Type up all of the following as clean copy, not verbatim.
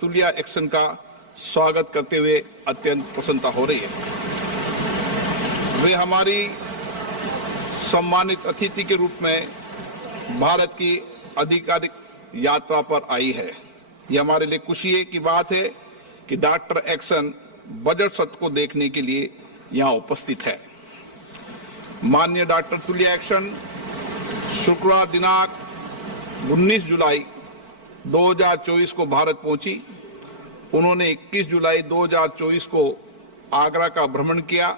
Tulia action का स्वागत करते हुए अत्यंत प्रसन्नता हो रही है। वे हमारी सम्मानित अतिथि के रूप में भारत की आधिकारिक यात्रा पर आई है। यह हमारे लिए खुशी की बात है कि डॉक्टर एक्शन बजट सत्र को देखने के लिए यहाँ उपस्थित है। माननीय डॉक्टर तुलिया एक्शन शुक्रवार दिनांक 19 जुलाई 2024 को भारत पहुंची। उन्होंने 21 जुलाई 2024 को आगरा का भ्रमण किया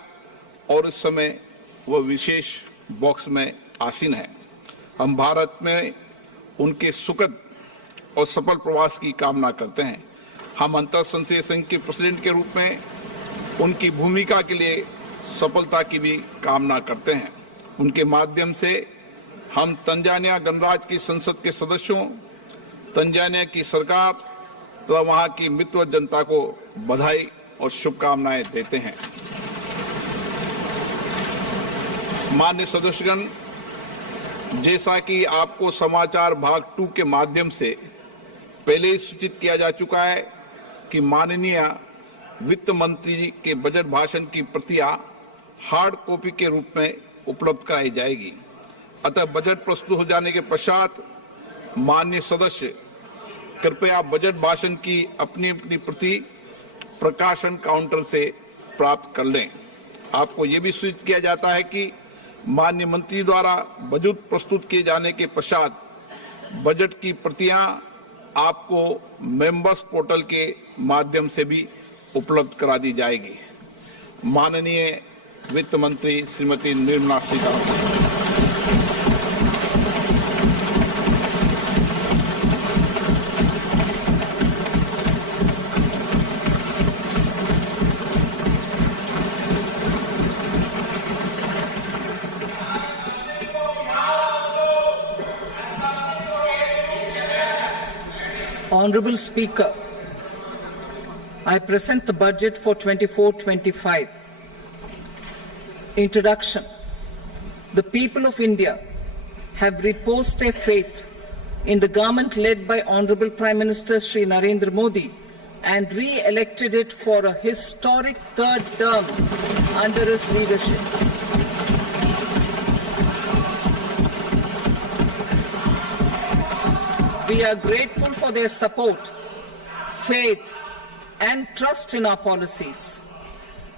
और इस समय वह विशेष बॉक्स में आसीन है। हम भारत में उनके सुखद और सफल प्रवास की कामना करते हैं। हम अंतर संसदीय संघ के प्रेसिडेंट के रूप में उनकी भूमिका के लिए सफलता की भी कामना करते हैं। उनके माध्यम से हम तंजानिया गणराज्य की संसद के सदस्यों, तंजानिया की सरकार तथा वहां की मित्र जनता को बधाई और शुभकामनाएं देते हैं। माननीय सदस्यगण, जैसा कि आपको समाचार भाग 2 के माध्यम से पहले ही सूचित किया जा चुका है कि माननीय वित्त मंत्री जी के बजट भाषण की प्रतियां हार्ड कॉपी के रूप में उपलब्ध कराई जाएगी। अतः बजट प्रस्तुत हो जाने के पश्चात माननीय सदस्य कृपया बजट भाषण की अपनी अपनी प्रति प्रकाशन काउंटर से प्राप्त कर लें। आपको यह भी सूचित किया जाता है कि माननीय मंत्री द्वारा बजट प्रस्तुत किए जाने के पश्चात बजट की प्रतियां आपको मेंबर्स पोर्टल के माध्यम से भी उपलब्ध करा दी जाएगी। माननीय वित्त मंत्री Shrimati Nirmala Sitharaman. Honorable Speaker, I present the budget for 24-25. Introduction. The people of India have reposed their faith in the government led by Honorable Prime Minister Shri Narendra Modi and re-elected it for a historic third term under his leadership. We are grateful for their support, faith, and trust in our policies.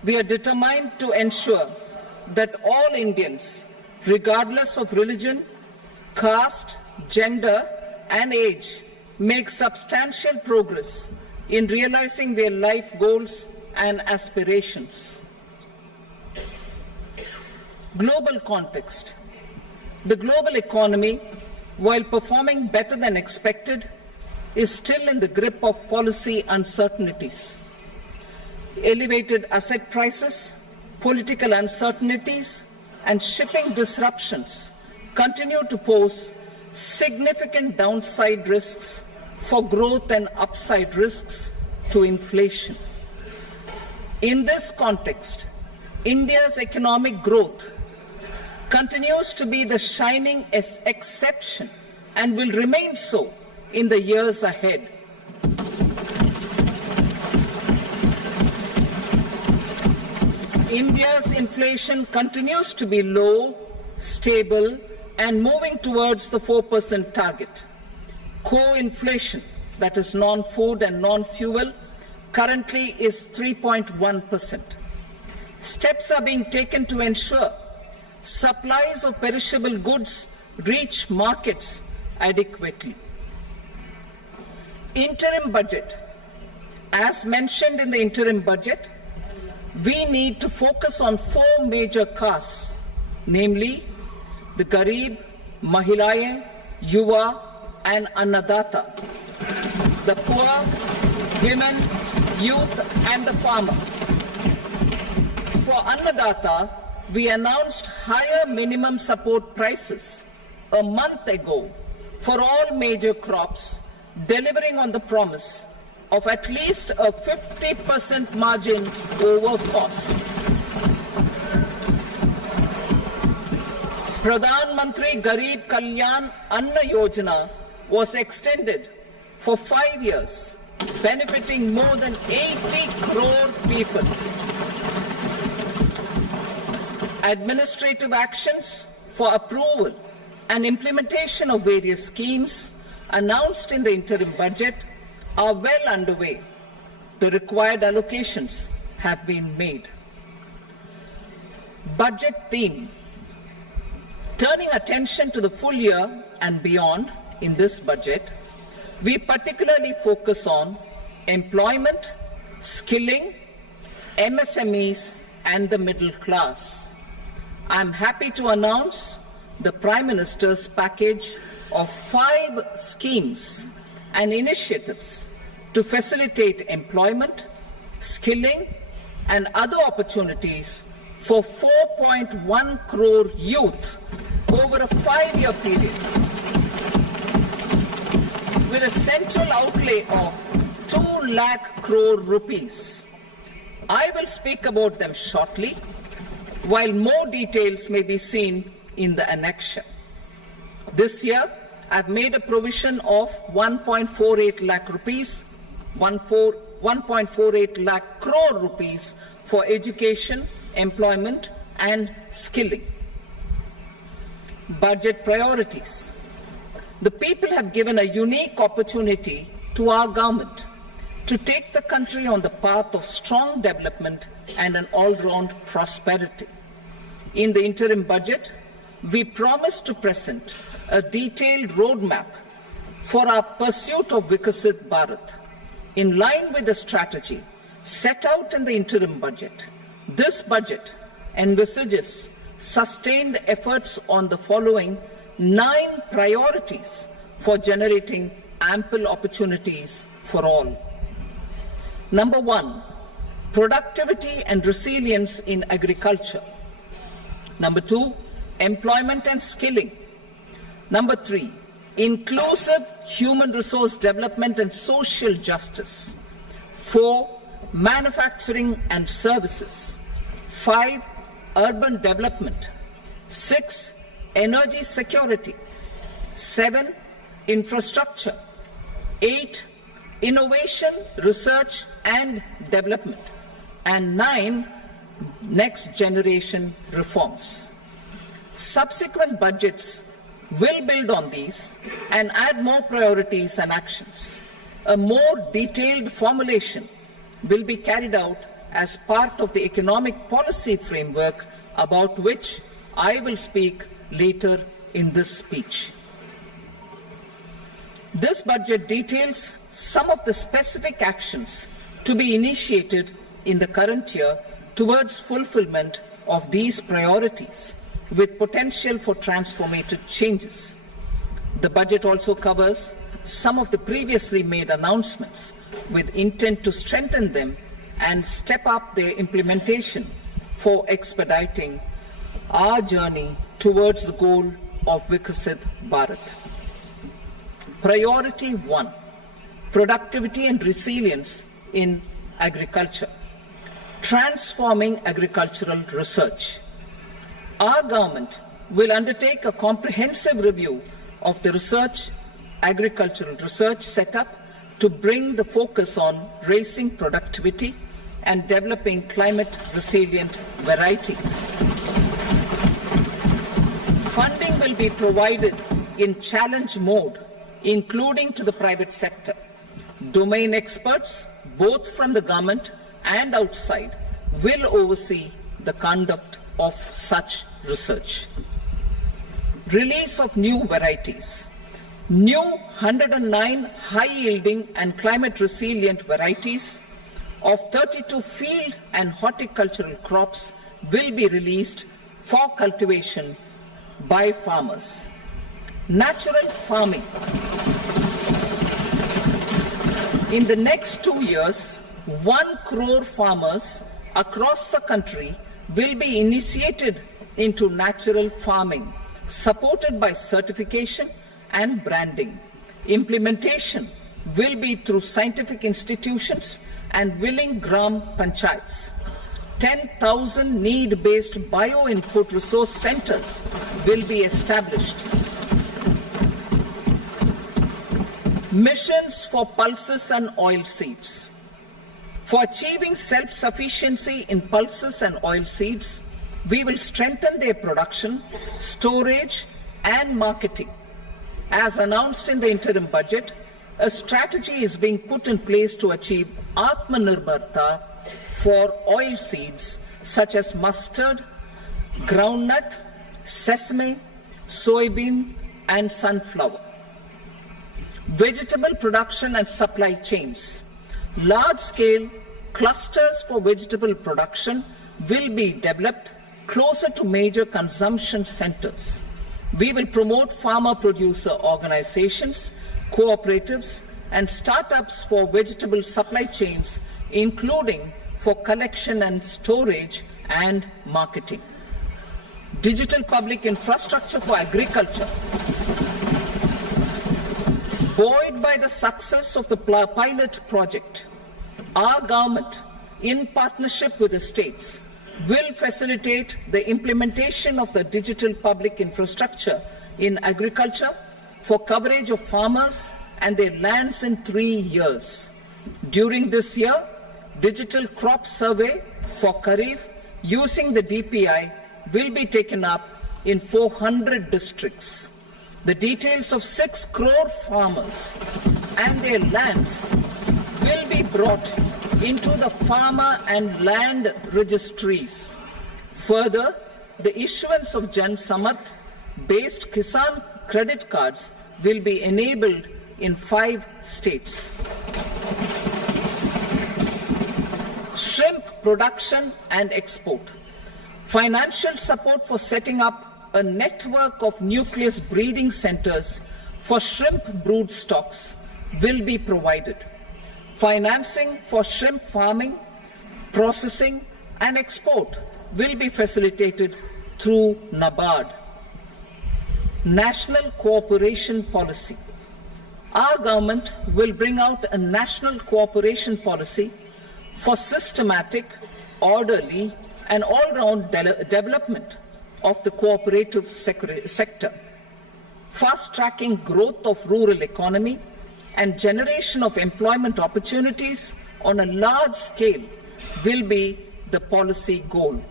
We are determined to ensure that all Indians, regardless of religion, caste, gender, and age, make substantial progress in realizing their life goals and aspirations. Global context. The global economy, while performing better than expected, is still in the grip of policy uncertainties. Elevated asset prices, political uncertainties, and shipping disruptions continue to pose significant downside risks for growth and upside risks to inflation. In this context, India's economic growth continues to be the shining exception and will remain so in the years ahead. India's inflation continues to be low, stable, and moving towards the 4% target. Core inflation, that is non-food and non-fuel, currently is 3.1%. Steps are being taken to ensure supplies of perishable goods reach markets adequately. Interim budget. As mentioned in the interim budget, we need to focus on 4 major castes, namely the Garib, Mahilaye, Yuva, and Annadata, the poor, women, youth, and the farmer. For Annadata, we announced higher minimum support prices a month ago for all major crops, delivering on the promise of at least a 50% margin over costs. Pradhan Mantri Garib Kalyan Anna Yojana was extended for 5 years benefiting more than 80 crore people. Administrative actions for approval and implementation of various schemes announced in the interim budget are well underway. The required allocations have been made. Budget theme. Turning attention to the full year and beyond in this budget, we particularly focus on employment, skilling, MSMEs, and the middle class. I'm happy to announce the Prime Minister's package of 5 schemes and initiatives to facilitate employment, skilling, and other opportunities for 4.1 crore youth over a 5-year period, with a central outlay of 2 lakh crore rupees. I will speak about them shortly, while more details may be seen in the annexure. This year, I've made a provision of 1.48 lakh rupees, 1.48 lakh crore rupees for education, employment, and skilling. Budget priorities. The people have given a unique opportunity to our government to take the country on the path of strong development and an all-round prosperity. In the interim budget, we promise to present a detailed roadmap for our pursuit of Viksit Bharat. In line with the strategy set out in the interim budget, this budget envisages sustained efforts on the following 9 priorities for generating ample opportunities for all. Number 1, productivity and resilience in agriculture. Number 2, employment and skilling. Number 3, inclusive human resource development and social justice. 4, manufacturing and services. 5, urban development. 6, energy security. 7, infrastructure. 8, innovation, research and development. And 9, next generation reforms. Subsequent budgets will build on these and add more priorities and actions. A more detailed formulation will be carried out as part of the economic policy framework, about which I will speak later in this speech. This budget details some of the specific actions to be initiated in the current year towards fulfillment of these priorities, with potential for transformative changes. The budget also covers some of the previously made announcements, with intent to strengthen them and step up their implementation for expediting our journey towards the goal of Viksit Bharat. Priority 1, productivity and resilience in agriculture. Transforming agricultural research. Our government will undertake a comprehensive review of the agricultural research setup to bring the focus on raising productivity and developing climate-resilient varieties. Funding will be provided in challenge mode, including to the private sector. Domain experts, both from the government and outside, will oversee the conduct of such research. Release of new varieties. New 109 high-yielding and climate-resilient varieties of 32 field and horticultural crops will be released for cultivation by farmers. Natural farming. In the next 2 years, 1 crore farmers across the country will be initiated into natural farming, supported by certification and branding. Implementation will be through scientific institutions and willing gram panchayats. 10,000 need-based bio-input resource centers will be established. missions for pulses and oilseeds. For achieving self-sufficiency in pulses and oilseeds, we will strengthen their production, storage, and marketing. As announced in the interim budget, a strategy is being put in place to achieve Atmanirbharta for oilseeds such as mustard, groundnut, sesame, soybean, and sunflower. Vegetable production and supply chains. Large-scale clusters for vegetable production will be developed closer to major consumption centers. We will promote farmer-producer organizations, cooperatives, and startups for vegetable supply chains, including for collection and storage and marketing. Digital public infrastructure for agriculture. Buoyed by the success of the pilot project, our government, in partnership with the states, will facilitate the implementation of the digital public infrastructure in agriculture for coverage of farmers and their lands in 3 years. During this year, digital crop survey for Kharif using the DPI will be taken up in 400 districts. The details of 6 crore farmers and their lands will be brought into the farmer and land registries. Further, the issuance of Jan Samarth based Kisan credit cards will be enabled in 5 states. Shrimp production and export. Financial support for setting up a network of nucleus breeding centers for shrimp brood stocks will be provided. Financing for shrimp farming, processing, and export will be facilitated through NABARD. National Cooperation Policy. Our government will bring out a national cooperation policy for systematic, orderly, and all-round development of the cooperative sector, fast-tracking growth of rural economy and generation of employment opportunities on a large scale will be the policy goal.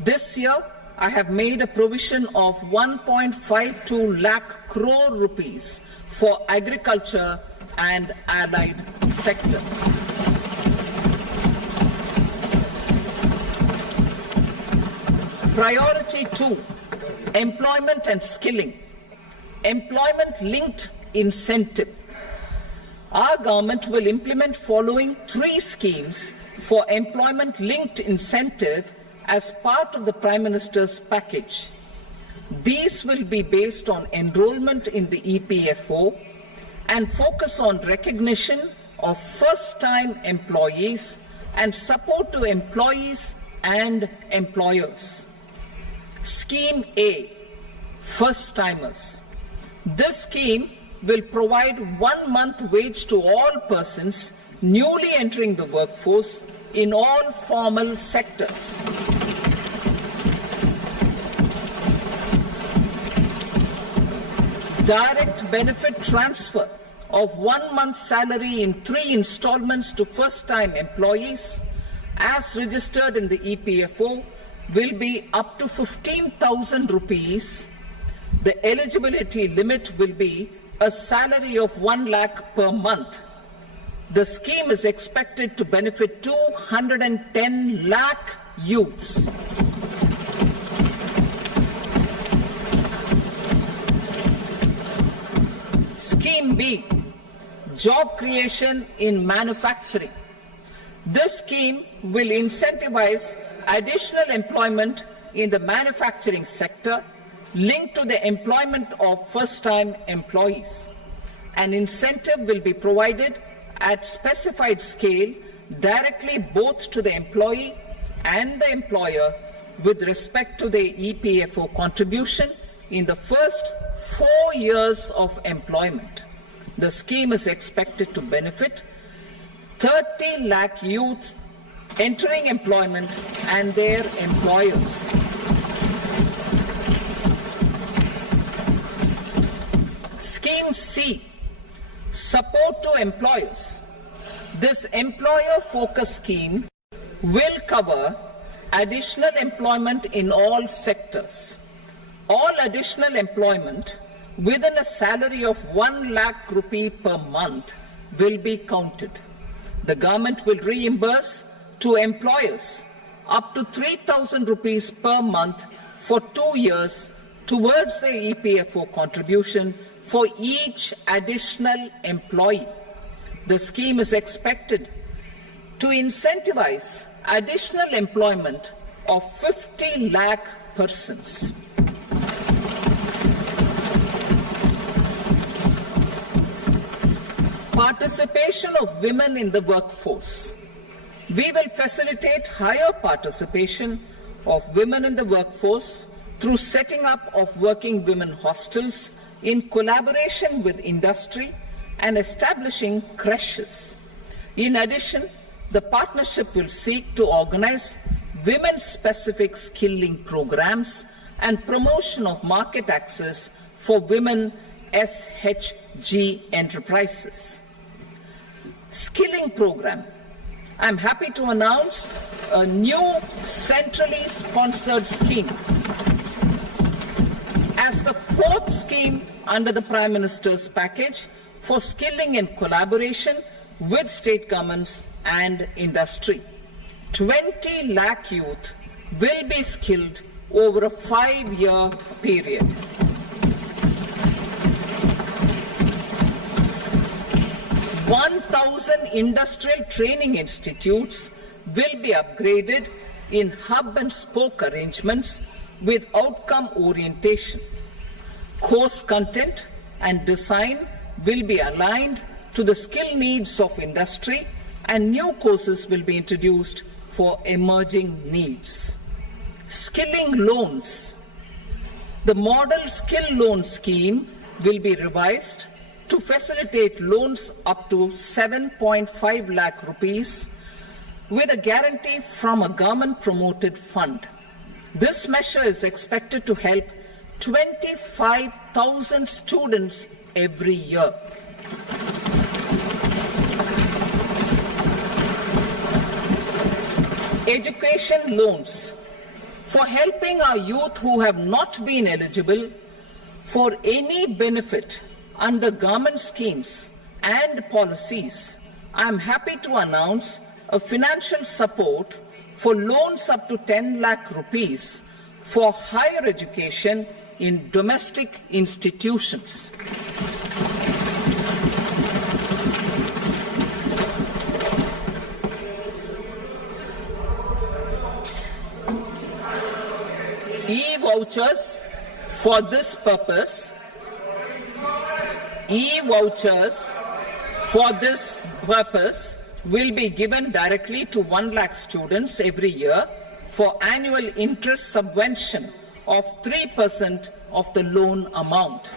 This year, I have made a provision of 1.52 lakh crore rupees for agriculture and allied sectors. Priority 2, employment and skilling. Employment-linked incentive. Our government will implement following 3 schemes for employment-linked incentive as part of the Prime Minister's package. These will be based on enrollment in the EPFO and focus on recognition of first-time employees and support to employees and employers. Scheme A, first-timers. This scheme will provide 1 month wage to all persons newly entering the workforce in all formal sectors. Direct benefit transfer of 1 month's salary in 3 installments to first-time employees as registered in the EPFO will be up to 15,000 rupees. The eligibility limit will be a salary of 1 lakh per month. The scheme is expected to benefit 210 lakh youths. Scheme B, job creation in manufacturing. This scheme will incentivize additional employment in the manufacturing sector linked to the employment of first-time employees. An incentive will be provided at specified scale directly both to the employee and the employer with respect to the EPFO contribution in the first 4 years of employment. The scheme is expected to benefit 30 lakh youth entering employment and their employers. Scheme C, Support to employers. This employer-focused scheme will cover additional employment in all sectors. All additional employment within a salary of 1 lakh rupee per month will be counted. The government will reimburse to employers up to 3,000 rupees per month for 2 years towards the EPFO contribution for each additional employee. The scheme is expected to incentivize additional employment of 50 lakh persons. Participation of women in the workforce. We will facilitate higher participation of women in the workforce through setting up of working women hostels in collaboration with industry and establishing creches. In addition, the partnership will seek to organize women-specific skilling programs and promotion of market access for women SHG enterprises. Skilling program. I'm happy to announce a new centrally sponsored scheme as the fourth scheme under the Prime Minister's package for skilling in collaboration with state governments and industry. 20 lakh youth will be skilled over a 5-year period. "1,000 industrial training institutes will be upgraded in hub and spoke arrangements with outcome orientation. Course content and design will be aligned to the skill needs of industry, and new courses will be introduced for emerging needs. Skilling loans. The model skill loan scheme will be revised to facilitate loans up to 7.5 lakh rupees with a guarantee from a government-promoted fund. This measure is expected to help 25,000 students every year. Education loans. For helping our youth who have not been eligible for any benefit under government schemes and policies, I am happy to announce a financial support for loans up to 10 lakh rupees for higher education in domestic institutions. E-vouchers for this purpose. E-vouchers for this purpose will be given directly to 1 lakh students every year for annual interest subvention of 3% of the loan amount.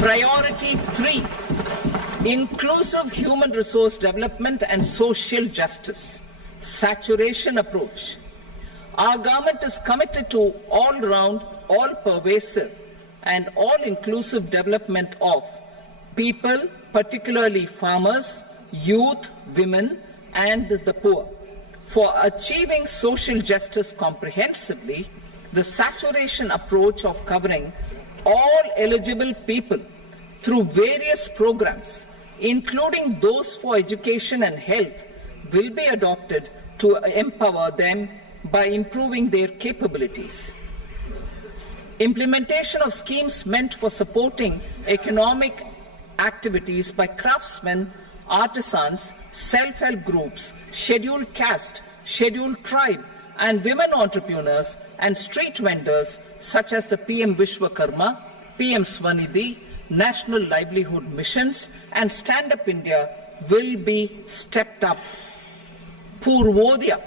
Priority 3, inclusive human resource development and social justice. Saturation approach. Our government is committed to all-round, all-pervasive and all-inclusive development of people, particularly farmers, youth, women, and the poor. For achieving social justice comprehensively, the saturation approach of covering all eligible people through various programs, including those for education and health, will be adopted to empower them by improving their capabilities. Implementation of schemes meant for supporting economic activities by craftsmen, artisans, self-help groups, scheduled caste, scheduled tribe, and women entrepreneurs and street vendors such as the PM Vishwakarma, PM Swanidhi, National Livelihood Missions, and Stand Up India will be stepped up. Purvodaya.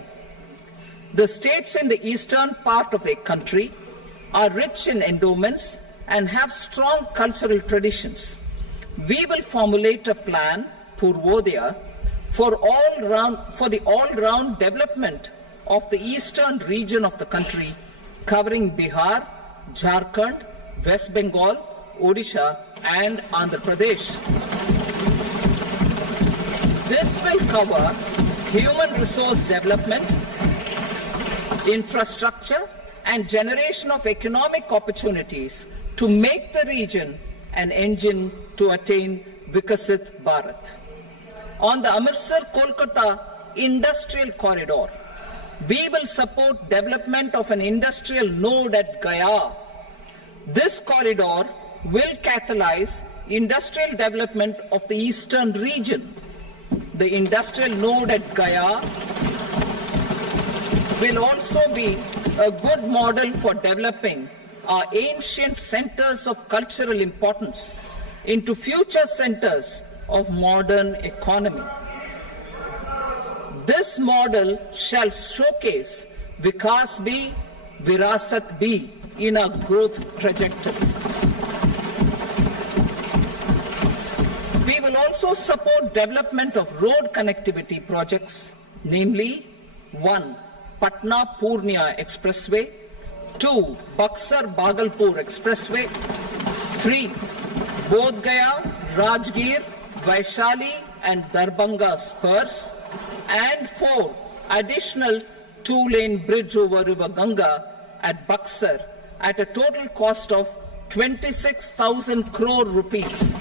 The states in the eastern part of the country are rich in endowments and have strong cultural traditions. We will formulate a plan, Purvodaya, for the all-round development of the eastern region of the country, covering Bihar, Jharkhand, West Bengal, Odisha, and Andhra Pradesh. This will cover human resource development, infrastructure, and generation of economic opportunities to make the region an engine to attain Vikasit Bharat. On the Amritsar-Kolkata Industrial Corridor, we will support development of an industrial node at Gaya. This corridor will catalyze industrial development of the eastern region. The industrial node at Gaya will also be a good model for developing our ancient centers of cultural importance into future centers of modern economy. This model shall showcase Vikas B, Virasat B in our growth trajectory. We will also support development of road connectivity projects, namely 1. Patna-Purnia Expressway, 2. Buxar-Bhagalpur Expressway, 3. Bodh Gaya, Rajgir, Vaishali and Darbhanga spurs, and 4. Additional 2-lane bridge over River Ganga at Buxar at a total cost of 26,000 crore rupees.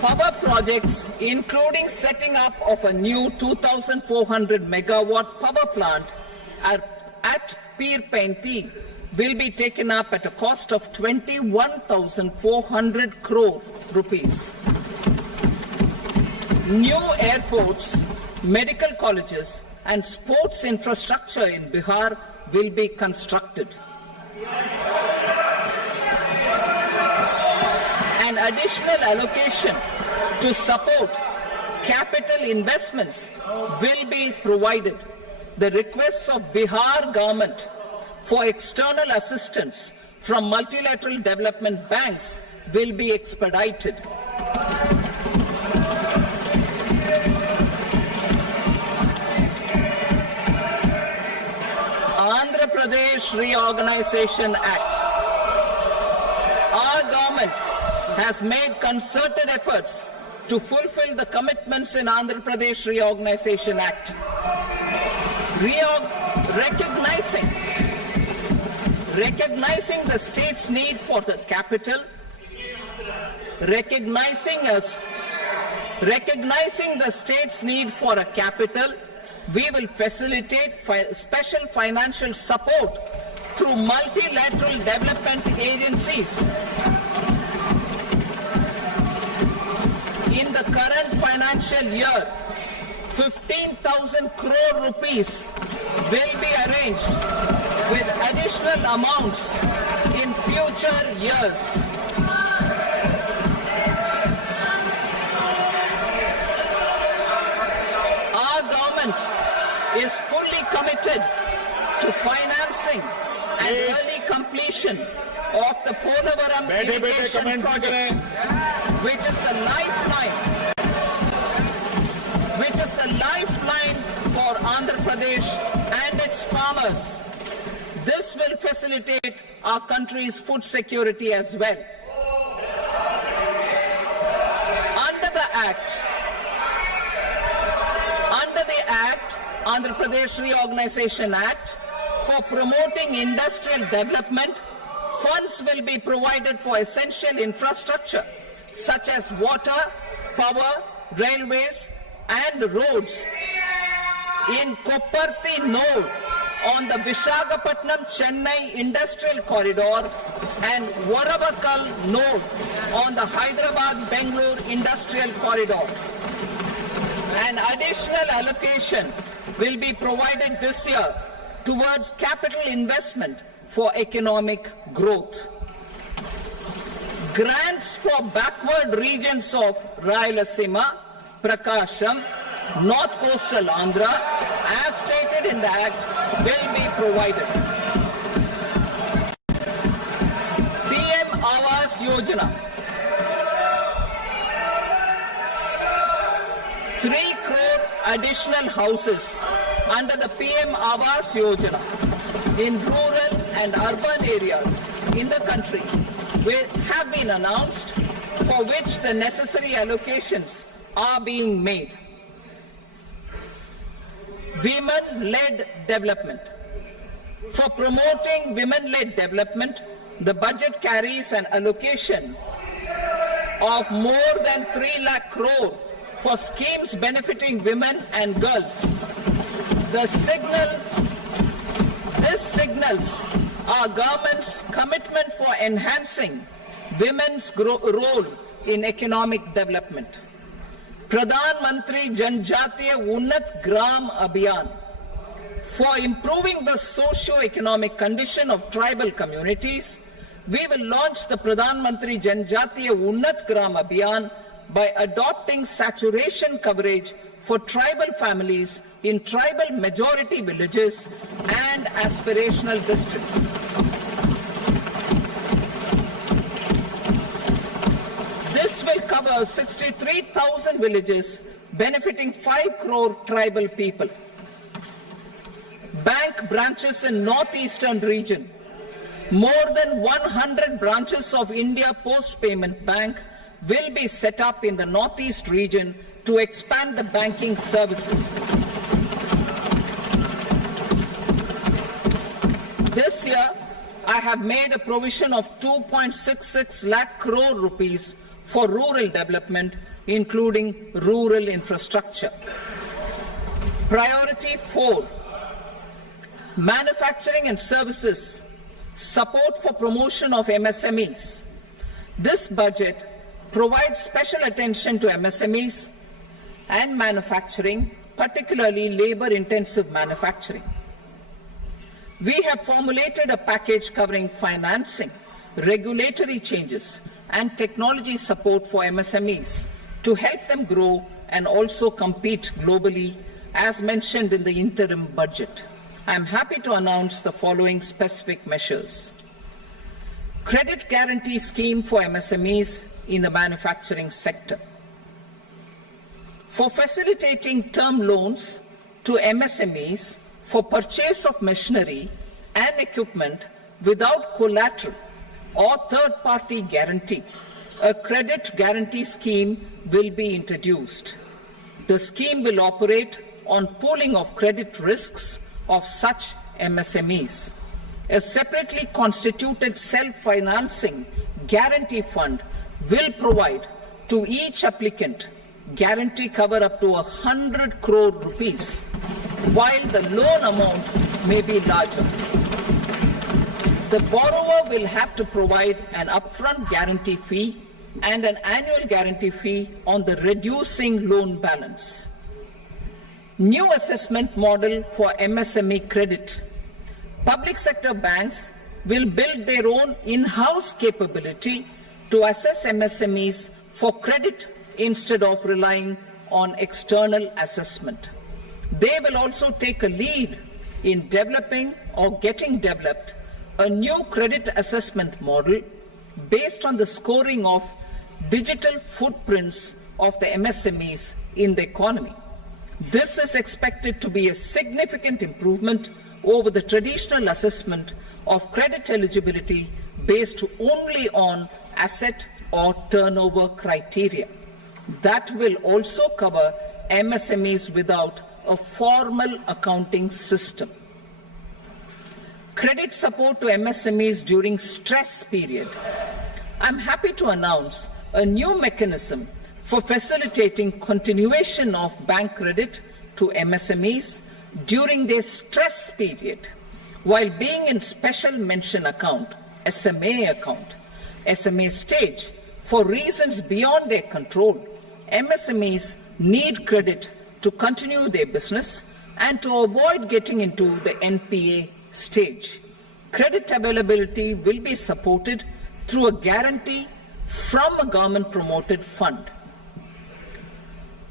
Power projects, including setting up of a new 2,400 megawatt power plant at Pir Painti, will be taken up at a cost of 21,400 crore rupees. New airports, medical colleges, and sports infrastructure in Bihar will be constructed. An additional allocation to support capital investments will be provided. The requests of Bihar government for external assistance from multilateral development banks will be expedited. Andhra Pradesh Reorganization Act. Our government has made concerted efforts to fulfill the commitments in Andhra Pradesh Reorganization Act. Recognizing the state's need for the capital, recognizing the state's need for a capital, we will facilitate special financial support through multilateral development agencies. In the current financial year, 15,000 crore rupees will be arranged with additional amounts in future years. Our government is fully committed to financing and early completion of the Polavaram irrigation project, which is the lifeline for Andhra Pradesh and its farmers. This will facilitate our country's food security as well. Under the Act, Andhra Pradesh Reorganization Act, for promoting industrial development, funds will be provided for essential infrastructure such as water, power, railways, and roads. In Kopparthi node on the Visakhapatnam-Chennai Industrial Corridor and Varavakal node on the Hyderabad-Bengaluru Industrial Corridor. An additional allocation will be provided this year towards capital investment for economic growth. Grants for backward regions of Rayalaseema, Prakasham, North Coastal Andhra, as stated in the Act, will be provided. PM Awas Yojana. 3 crore additional houses under the PM Awas Yojana in rural and urban areas in the country have been announced, for which the necessary allocations are being made. Women-led development. For promoting women-led development, the budget carries an allocation of more than 3 lakh crore for schemes benefiting women and girls. This signals our government's commitment for enhancing women's role in economic development. Pradhan Mantri Janjatiya Unnat Gram Abhiyan. For improving the socio-economic condition of tribal communities, we will launch the Pradhan Mantri Janjatiya Unnat Gram Abhiyan by adopting saturation coverage for tribal families in tribal majority villages and aspirational districts. This will cover 63,000 villages, benefiting 5 crore tribal people. Bank branches in northeastern region. More than 100 branches of India Post Payment Bank will be set up in the northeast region to expand the banking services. This year, I have made a provision of 2.66 lakh crore rupees for rural development, including rural infrastructure. Priority 4, manufacturing and services, support for promotion of MSMEs. This budget provides special attention to MSMEs and manufacturing, particularly labor-intensive manufacturing. We have formulated a package covering financing, regulatory changes, and technology support for MSMEs to help them grow and also compete globally, as mentioned in the interim budget. I am happy to announce the following specific measures. Credit guarantee scheme for MSMEs in the manufacturing sector. For facilitating term loans to MSMEs for purchase of machinery and equipment without collateral or third-party guarantee, a credit guarantee scheme will be introduced. The scheme will operate on pooling of credit risks of such MSMEs. A separately constituted self-financing guarantee fund will provide to each applicant guarantee cover up to 100 crore rupees, while the loan amount may be larger. The borrower will have to provide an upfront guarantee fee and an annual guarantee fee on the reducing loan balance. New assessment model for MSME credit. Public sector banks will build their own in-house capability to assess MSMEs for credit instead of relying on external assessment. They will also take a lead in developing or getting developed a new credit assessment model based on the scoring of digital footprints of the MSMEs in the economy. This is expected to be a significant improvement over the traditional assessment of credit eligibility based only on asset or turnover criteria. That will also cover MSMEs without a formal accounting system. Credit support to MSMEs during stress period. I'm happy to announce a new mechanism for facilitating continuation of bank credit to MSMEs during their stress period while being in special mention account, SMA account, SMA stage. For reasons beyond their control, MSMEs need credit to continue their business and to avoid getting into the NPA stage. Credit availability will be supported through a guarantee from a government-promoted fund.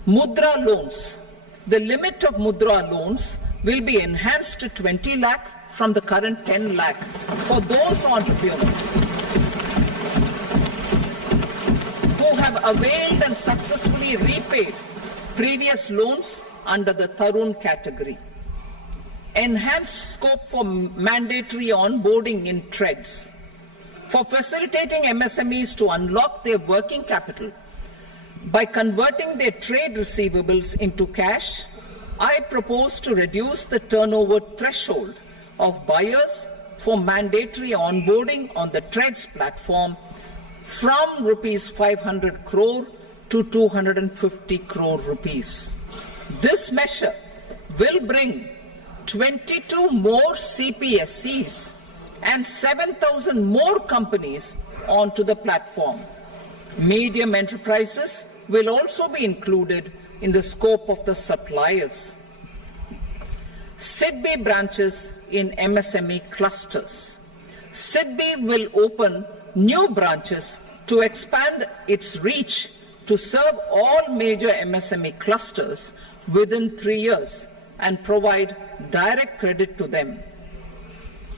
Mudra loans. The limit of Mudra loans will be enhanced to 20 lakh from the current 10 lakh for those entrepreneurs who have availed and successfully repaid previous loans under the Tarun category. enhanced scope for mandatory onboarding in TREDS. For facilitating MSMEs to unlock their working capital by converting their trade receivables into cash, I propose to reduce the turnover threshold of buyers for mandatory onboarding on the TREDS platform from rupees 500 crore to 250 crore rupees. This measure will bring 22 more CPSCs and 7,000 more companies onto the platform. Medium enterprises will also be included in the scope of the suppliers. SIDBI branches in MSME clusters. SIDBI will open new branches to expand its reach to serve all major MSME clusters within 3 years and provide direct credit to them.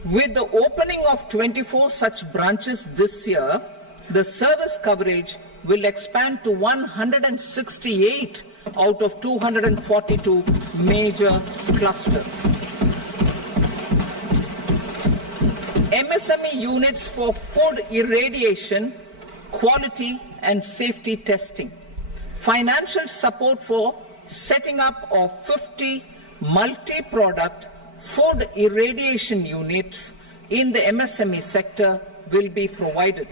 With the opening of 24 such branches this year, the service coverage will expand to 168 out of 242 major clusters. MSME units for food irradiation, quality and safety testing. Financial support for setting up of 50 multi-product food irradiation units in the MSME sector will be provided.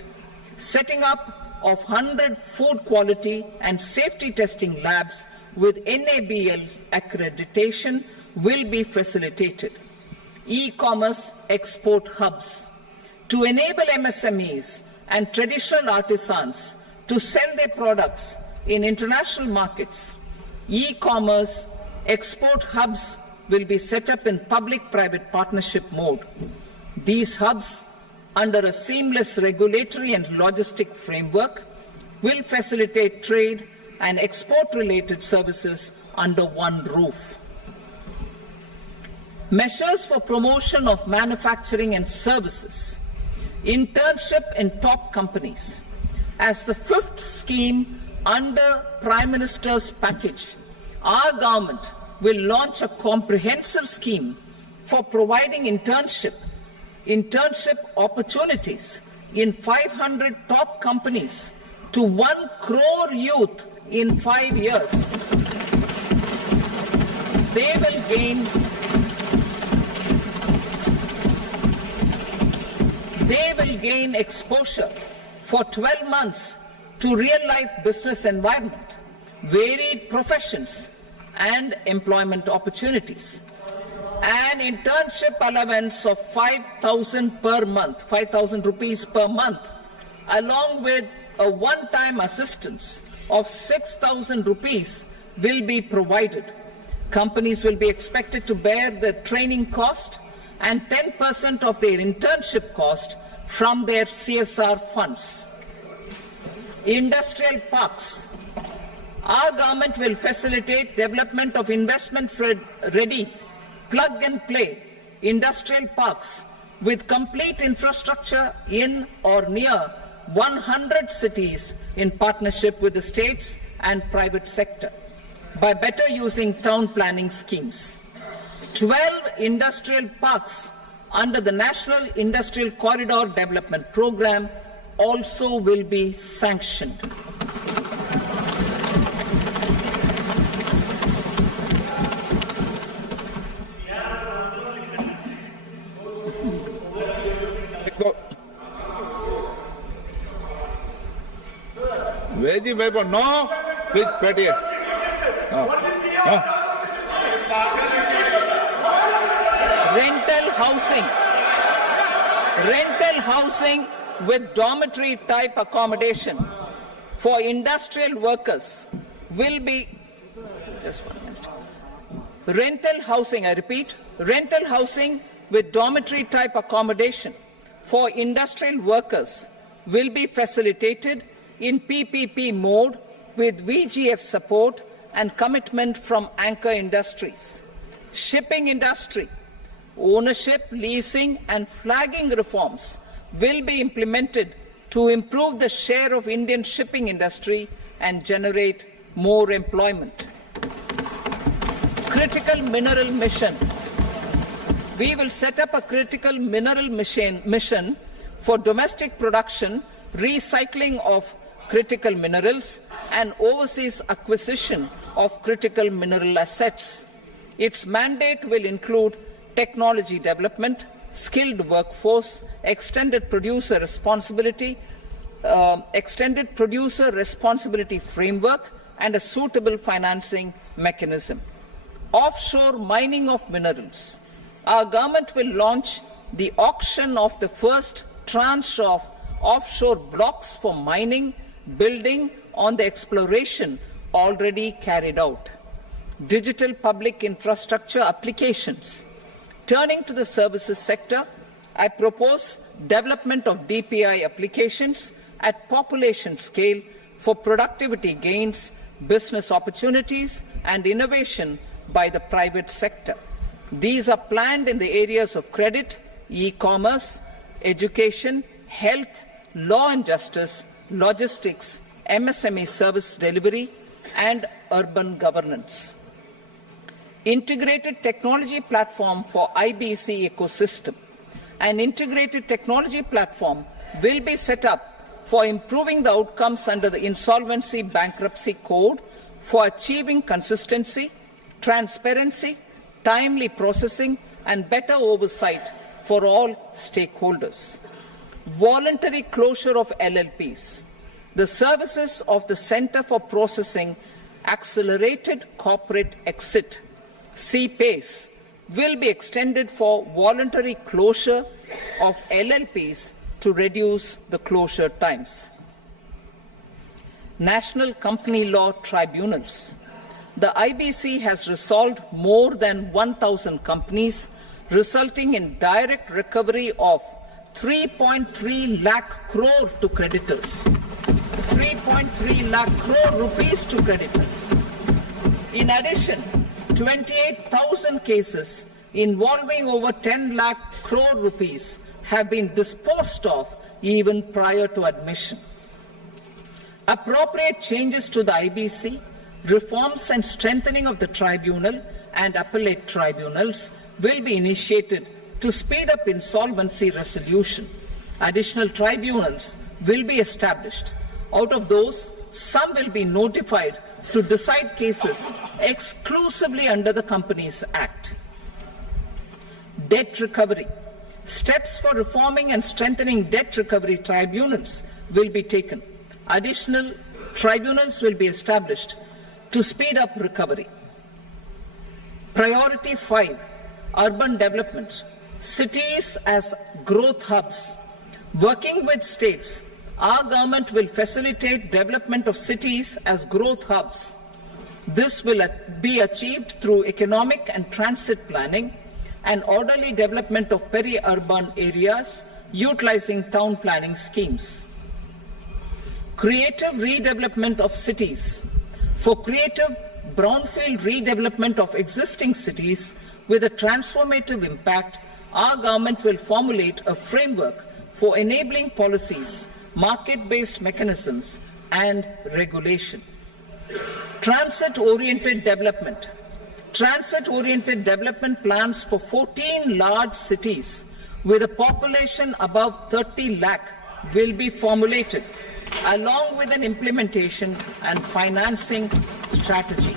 Setting up of 100 food quality and safety testing labs with NABL accreditation will be facilitated. E-commerce export hubs to enable MSMEs and traditional artisans to sell their products in international markets. E-commerce export hubs will be set up in public-private partnership mode. These hubs, under a seamless regulatory and logistic framework, will facilitate trade and export-related services under one roof. Measures for promotion of manufacturing and services. Internship in top companies. As the fifth scheme under Prime Minister's package, our government will launch a comprehensive scheme for providing internship opportunities in 500 top companies to 1 crore youth in 5 years. They will gain exposure for 12 months to real-life business environment, varied professions, and employment opportunities. An internship allowance of 5,000 per month, 5,000 rupees per month, along with a one-time assistance of 6,000 rupees will be provided. Companies will be expected to bear the training cost and 10% of their internship cost from their CSR funds. Industrial parks. Our government will facilitate development of investment-ready, plug-and-play industrial parks with complete infrastructure in or near 100 cities in partnership with the states and private sector by better using town planning schemes. 12 industrial parks under the National Industrial Corridor Development Program also will be sanctioned. Veggie paper, no. Please, Petty. Rental housing with dormitory type accommodation for industrial workers will be, just 1 minute. Rental housing, I repeat, rental housing with dormitory type accommodation for industrial workers will be facilitated in PPP mode with VGF support and commitment from anchor industries. Shipping industry, ownership, leasing and flagging reforms will be implemented to improve the share of Indian shipping industry and generate more employment. Critical mineral mission. we will set up a critical mineral mission for domestic production, recycling of critical minerals, and overseas acquisition of critical mineral assets. Its mandate will include technology development, skilled workforce, extended producer responsibility framework, and a suitable financing mechanism. Offshore mining of minerals. Our government will launch the auction of the first tranche of offshore blocks for mining, building on the exploration already carried out. Digital public infrastructure applications. Turning to the services sector, I propose development of DPI applications at population scale for productivity gains, business opportunities, and innovation by the private sector. These are planned in the areas of credit, e-commerce, education, health, law and justice, logistics, MSME service delivery, and urban governance. Integrated technology platform for IBC ecosystem. An integrated technology platform will be set up for improving the outcomes under the Insolvency Bankruptcy Code for achieving consistency, transparency, timely processing, and better oversight for all stakeholders. Voluntary closure of LLPs. The services of the Center for Processing Accelerated Corporate Exit, CPACE, will be extended for voluntary closure of LLPs to reduce the closure times. National Company Law Tribunals. The IBC has resolved more than 1,000 companies, resulting in direct recovery of 3.3 lakh crore to creditors. 3.3 lakh crore rupees to creditors. In addition, 28,000 cases involving over 10 lakh crore rupees have been disposed of even prior to admission. Appropriate changes to the IBC, reforms and strengthening of the tribunal and appellate tribunals will be initiated to speed up insolvency resolution. Additional tribunals will be established. Out of those, some will be notified to decide cases exclusively under the Companies Act. Debt recovery. Steps for reforming and strengthening debt recovery tribunals will be taken. Additional tribunals will be established to speed up recovery. Priority 5, urban development. Cities as growth hubs. Working with states, our government will facilitate development of cities as growth hubs. This will be achieved through economic and transit planning and orderly development of peri-urban areas utilizing town planning schemes. Creative redevelopment of cities. For creative brownfield redevelopment of existing cities with a transformative impact, our government will formulate a framework for enabling policies, market-based mechanisms, and regulation. Transit-oriented development. Transit-oriented development plans for 14 large cities with a population above 30 lakh will be formulated, along with an implementation and financing strategy.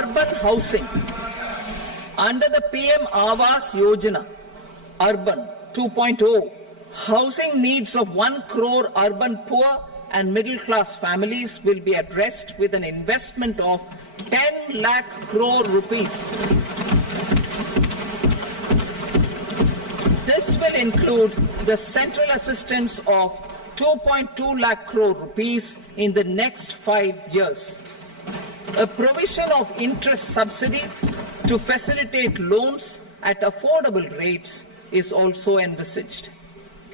Urban housing. Under the PM Awas Yojana, Urban 2.0, housing needs of 1 crore urban poor and middle-class families will be addressed with an investment of 10 lakh crore rupees. This will include the central assistance of 2.2 lakh crore rupees in the next 5 years. A provision of interest subsidy to facilitate loans at affordable rates is also envisaged.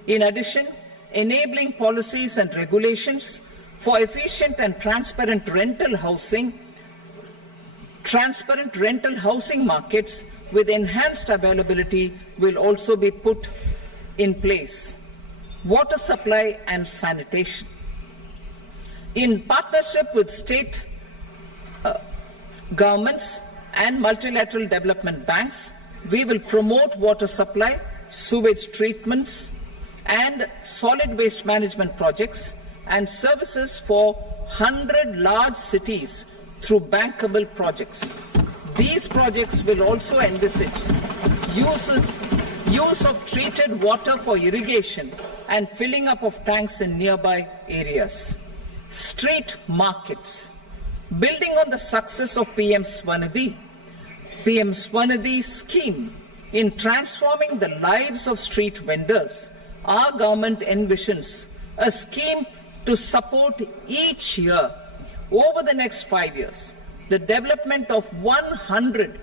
In addition, enabling policies and regulations for efficient and transparent rental housing markets with enhanced availability will also be put in place. Water supply and sanitation. In partnership with state governments, and multilateral development banks, we will promote water supply, sewage treatments, and solid waste management projects and services for 100 large cities through bankable projects. These projects will also envisage use of treated water for irrigation and filling up of tanks in nearby areas. Street markets. Building on the success of PM Swanidhi scheme in transforming the lives of street vendors, our government envisions a scheme to support each year, over the next 5 years, the development of 100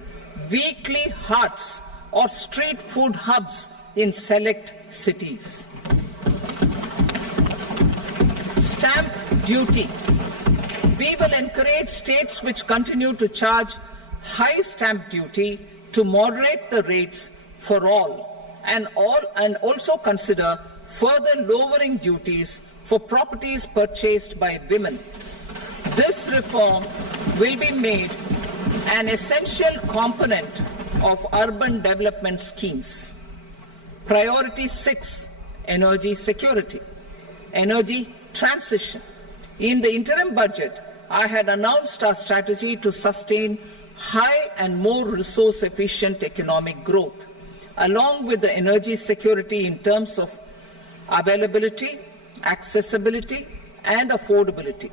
weekly hearts or street food hubs in select cities. Stamp duty. We will encourage states which continue to charge high stamp duty to moderate the rates for all and also consider further lowering duties for properties purchased by women. This reform will be made an essential component of urban development schemes. Priority 6, energy security, energy transition. In the interim budget, I had announced our strategy to sustain high and more resource-efficient economic growth, along with the energy security in terms of availability, accessibility, and affordability.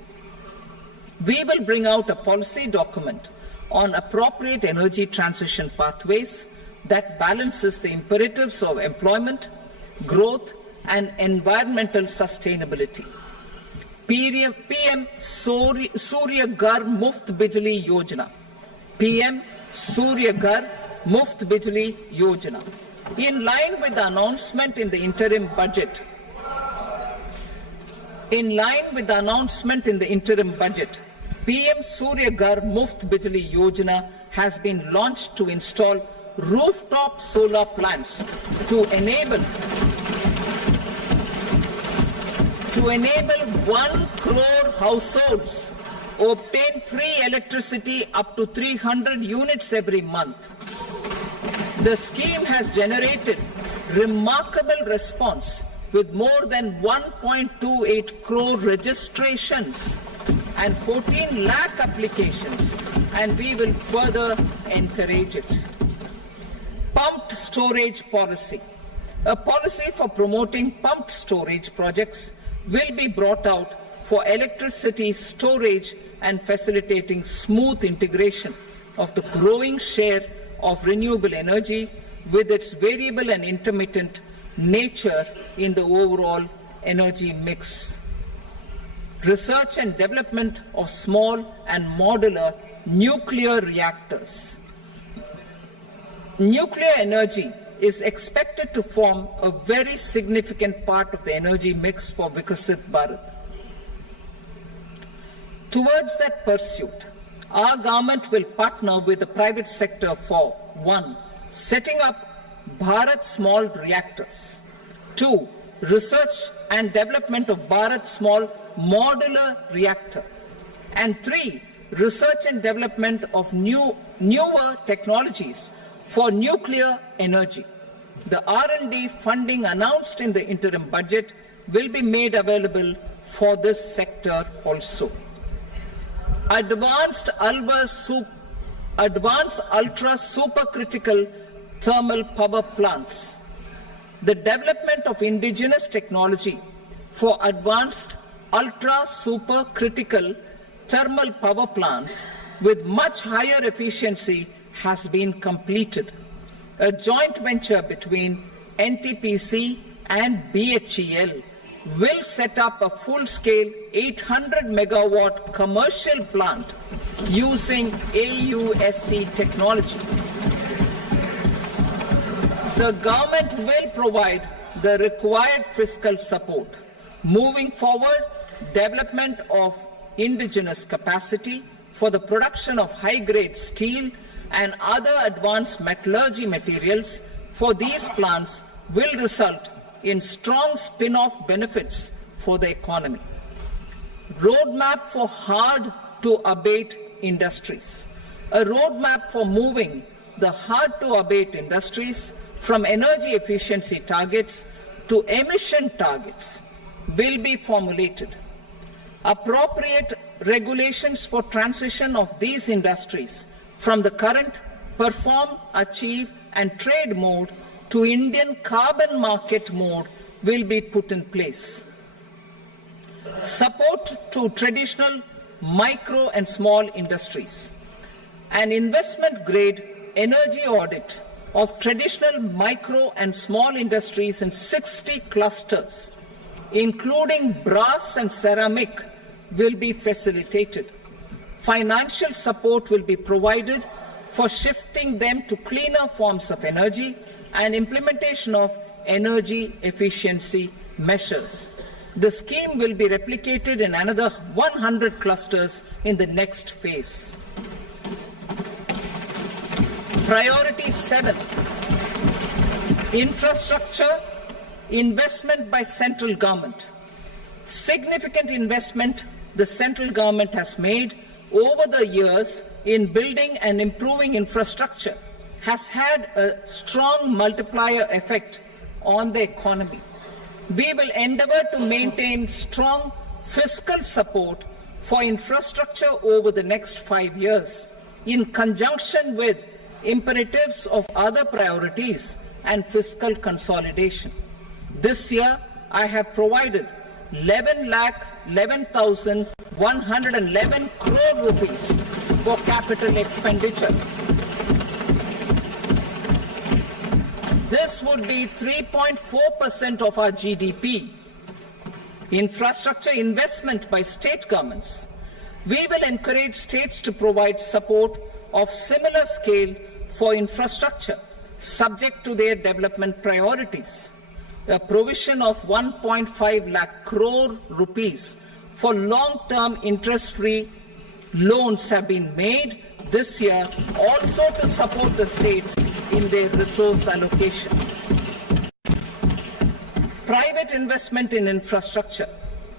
We will bring out a policy document on appropriate energy transition pathways that balances the imperatives of employment, growth, and environmental sustainability. PM Surya Ghar Muft Bijli Yojana. PM Surya Ghar Muft Bijli Yojana. In line with the announcement in the interim budget, PM Surya Ghar Muft Bijli Yojana has been launched to install rooftop solar plants to enable 1 crore households obtain free electricity up to 300 units every month. The scheme has generated remarkable response with more than 1.28 crore registrations and 14 lakh applications, and we will further encourage it. Pumped storage policy. A policy for promoting pumped storage projects will be brought out for electricity storage and facilitating smooth integration of the growing share of renewable energy with its variable and intermittent nature in the overall energy mix. Research and development of small and modular nuclear reactors. Nuclear energy is expected to form a very significant part of the energy mix for Vikasit Bharat. Towards that pursuit, our government will partner with the private sector for 1. Setting up Bharat Small Reactors, 2. Research and development of Bharat Small Modular Reactor, and 3. Research and development of newer technologies for nuclear energy. The R&D funding announced in the interim budget will be made available for this sector also. Advanced ultra supercritical thermal power plants. The development of indigenous technology for advanced ultra supercritical thermal power plants with much higher efficiency has been completed. A joint venture between NTPC and BHEL will set up a full-scale 800 megawatt commercial plant using AUSC technology. The government will provide the required fiscal support. Moving forward, development of indigenous capacity for the production of high-grade steel and other advanced metallurgy materials for these plants will result in strong spin-off benefits for the economy. Roadmap for hard-to-abate industries. a roadmap for moving the hard-to-abate industries from energy efficiency targets to emission targets will be formulated. Appropriate regulations for transition of these industries from the current perform, achieve and trade mode to Indian carbon market mode will be put in place. Support to traditional micro and small industries. An investment-grade energy audit of traditional micro and small industries in 60 clusters, including brass and ceramic, will be facilitated. Financial support will be provided for shifting them to cleaner forms of energy and implementation of energy efficiency measures. The scheme will be replicated in another 100 clusters in the next phase. Priority 7, infrastructure investment by central government. Significant investment the central government has made over the years in building and improving infrastructure has had a strong multiplier effect on the economy. We will endeavour to maintain strong fiscal support for infrastructure over the next 5 years in conjunction with imperatives of other priorities and fiscal consolidation. This year, I have provided 11,11,111 crore rupees for capital expenditure. This would be 3.4% of our GDP. Infrastructure investment by state governments. We will encourage states to provide support of similar scale for infrastructure, subject to their development priorities. A provision of 1.5 lakh crore rupees for long-term interest-free loans have been made this year also to support the states in their resource allocation. Private investment in infrastructure.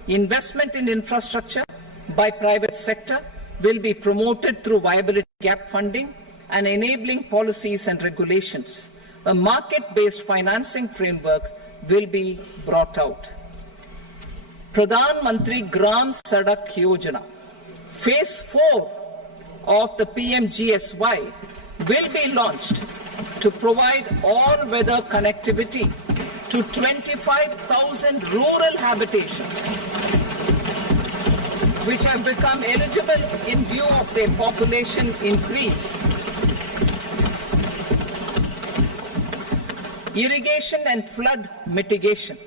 Investment in infrastructure by private sector will be promoted through viability gap funding and enabling policies and regulations. A market-based financing framework will be brought out. Pradhan Mantri Gram Sadak Yojana, Phase 4 of the PMGSY will be launched to provide all-weather connectivity to 25,000 rural habitations, which have become eligible in view of their population increase. Irrigation and flood mitigation.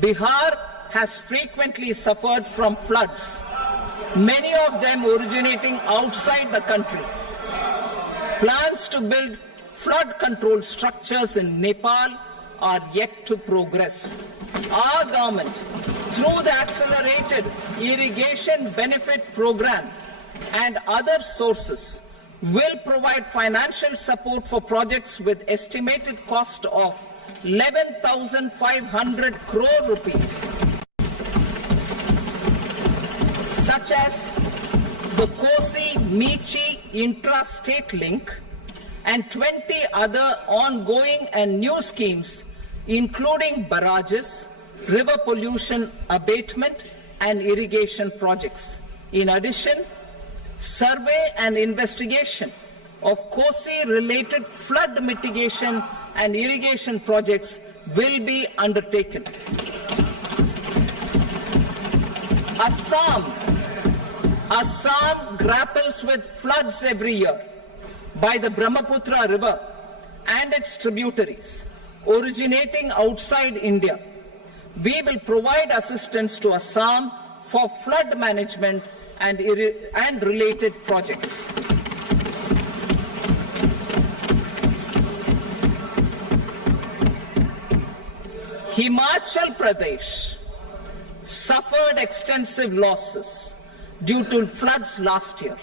Bihar has frequently suffered from floods, many of them originating outside the country. Plans to build flood control structures in Nepal are yet to progress. Our government, through the Accelerated Irrigation Benefit Program and other sources, will provide financial support for projects with estimated cost of 11,500 crore rupees, such as the Kosi-Michi intra-state link and 20 other ongoing and new schemes, including barrages, river pollution abatement and irrigation projects. In addition, survey and investigation of Kosi-related flood mitigation and irrigation projects will be undertaken. Assam grapples with floods every year by the Brahmaputra River and its tributaries originating outside India. We will provide assistance to Assam for flood management and related projects. Himachal Pradesh suffered extensive losses due to floods last year.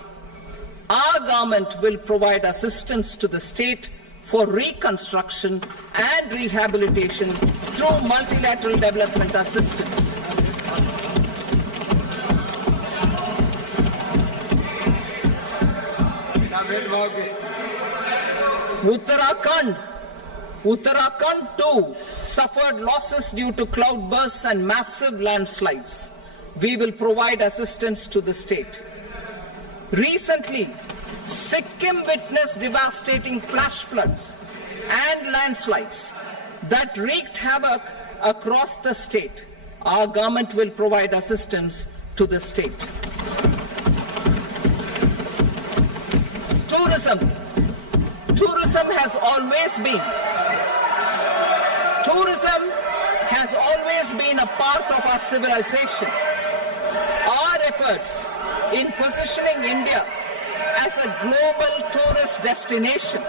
Our government will provide assistance to the state for reconstruction and rehabilitation through multilateral development assistance. लगाओगे? Uttarakhand too suffered losses due to cloudbursts and massive landslides. We will provide assistance to the state. Recently, Sikkim witnessed devastating flash floods and landslides that wreaked havoc across the state. Our government will provide assistance to the state. Tourism has always been a part of our civilization. Our efforts in positioning India as a global tourist destination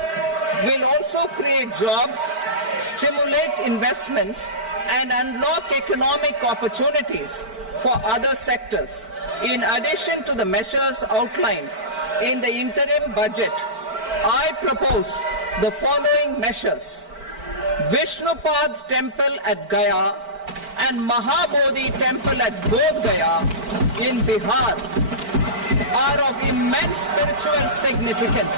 will also create jobs, stimulate investments, and unlock economic opportunities for other sectors. In addition to the measures outlined in the interim budget, I propose the following measures. Vishnupad Temple at Gaya and Mahabodhi Temple at Bodh Gaya in Bihar are of immense spiritual significance.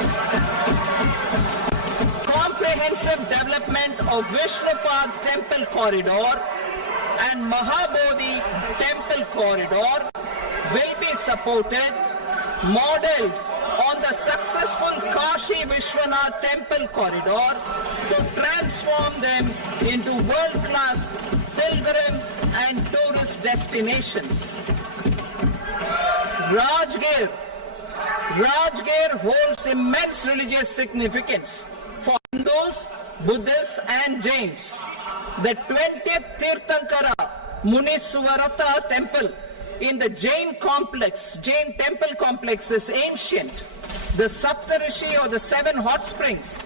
Comprehensive development of Vishnupad Temple corridor and Mahabodhi Temple corridor will be supported, modeled on the successful Kashi Vishwanath Temple corridor to transform them into world-class pilgrim and tourist destinations. Rajgir holds immense religious significance for Hindus, Buddhists and Jains. The 20th Tirthankara Muniswarata temple in the Jain temple complex is ancient. The Saptarishi or the 7 hot springs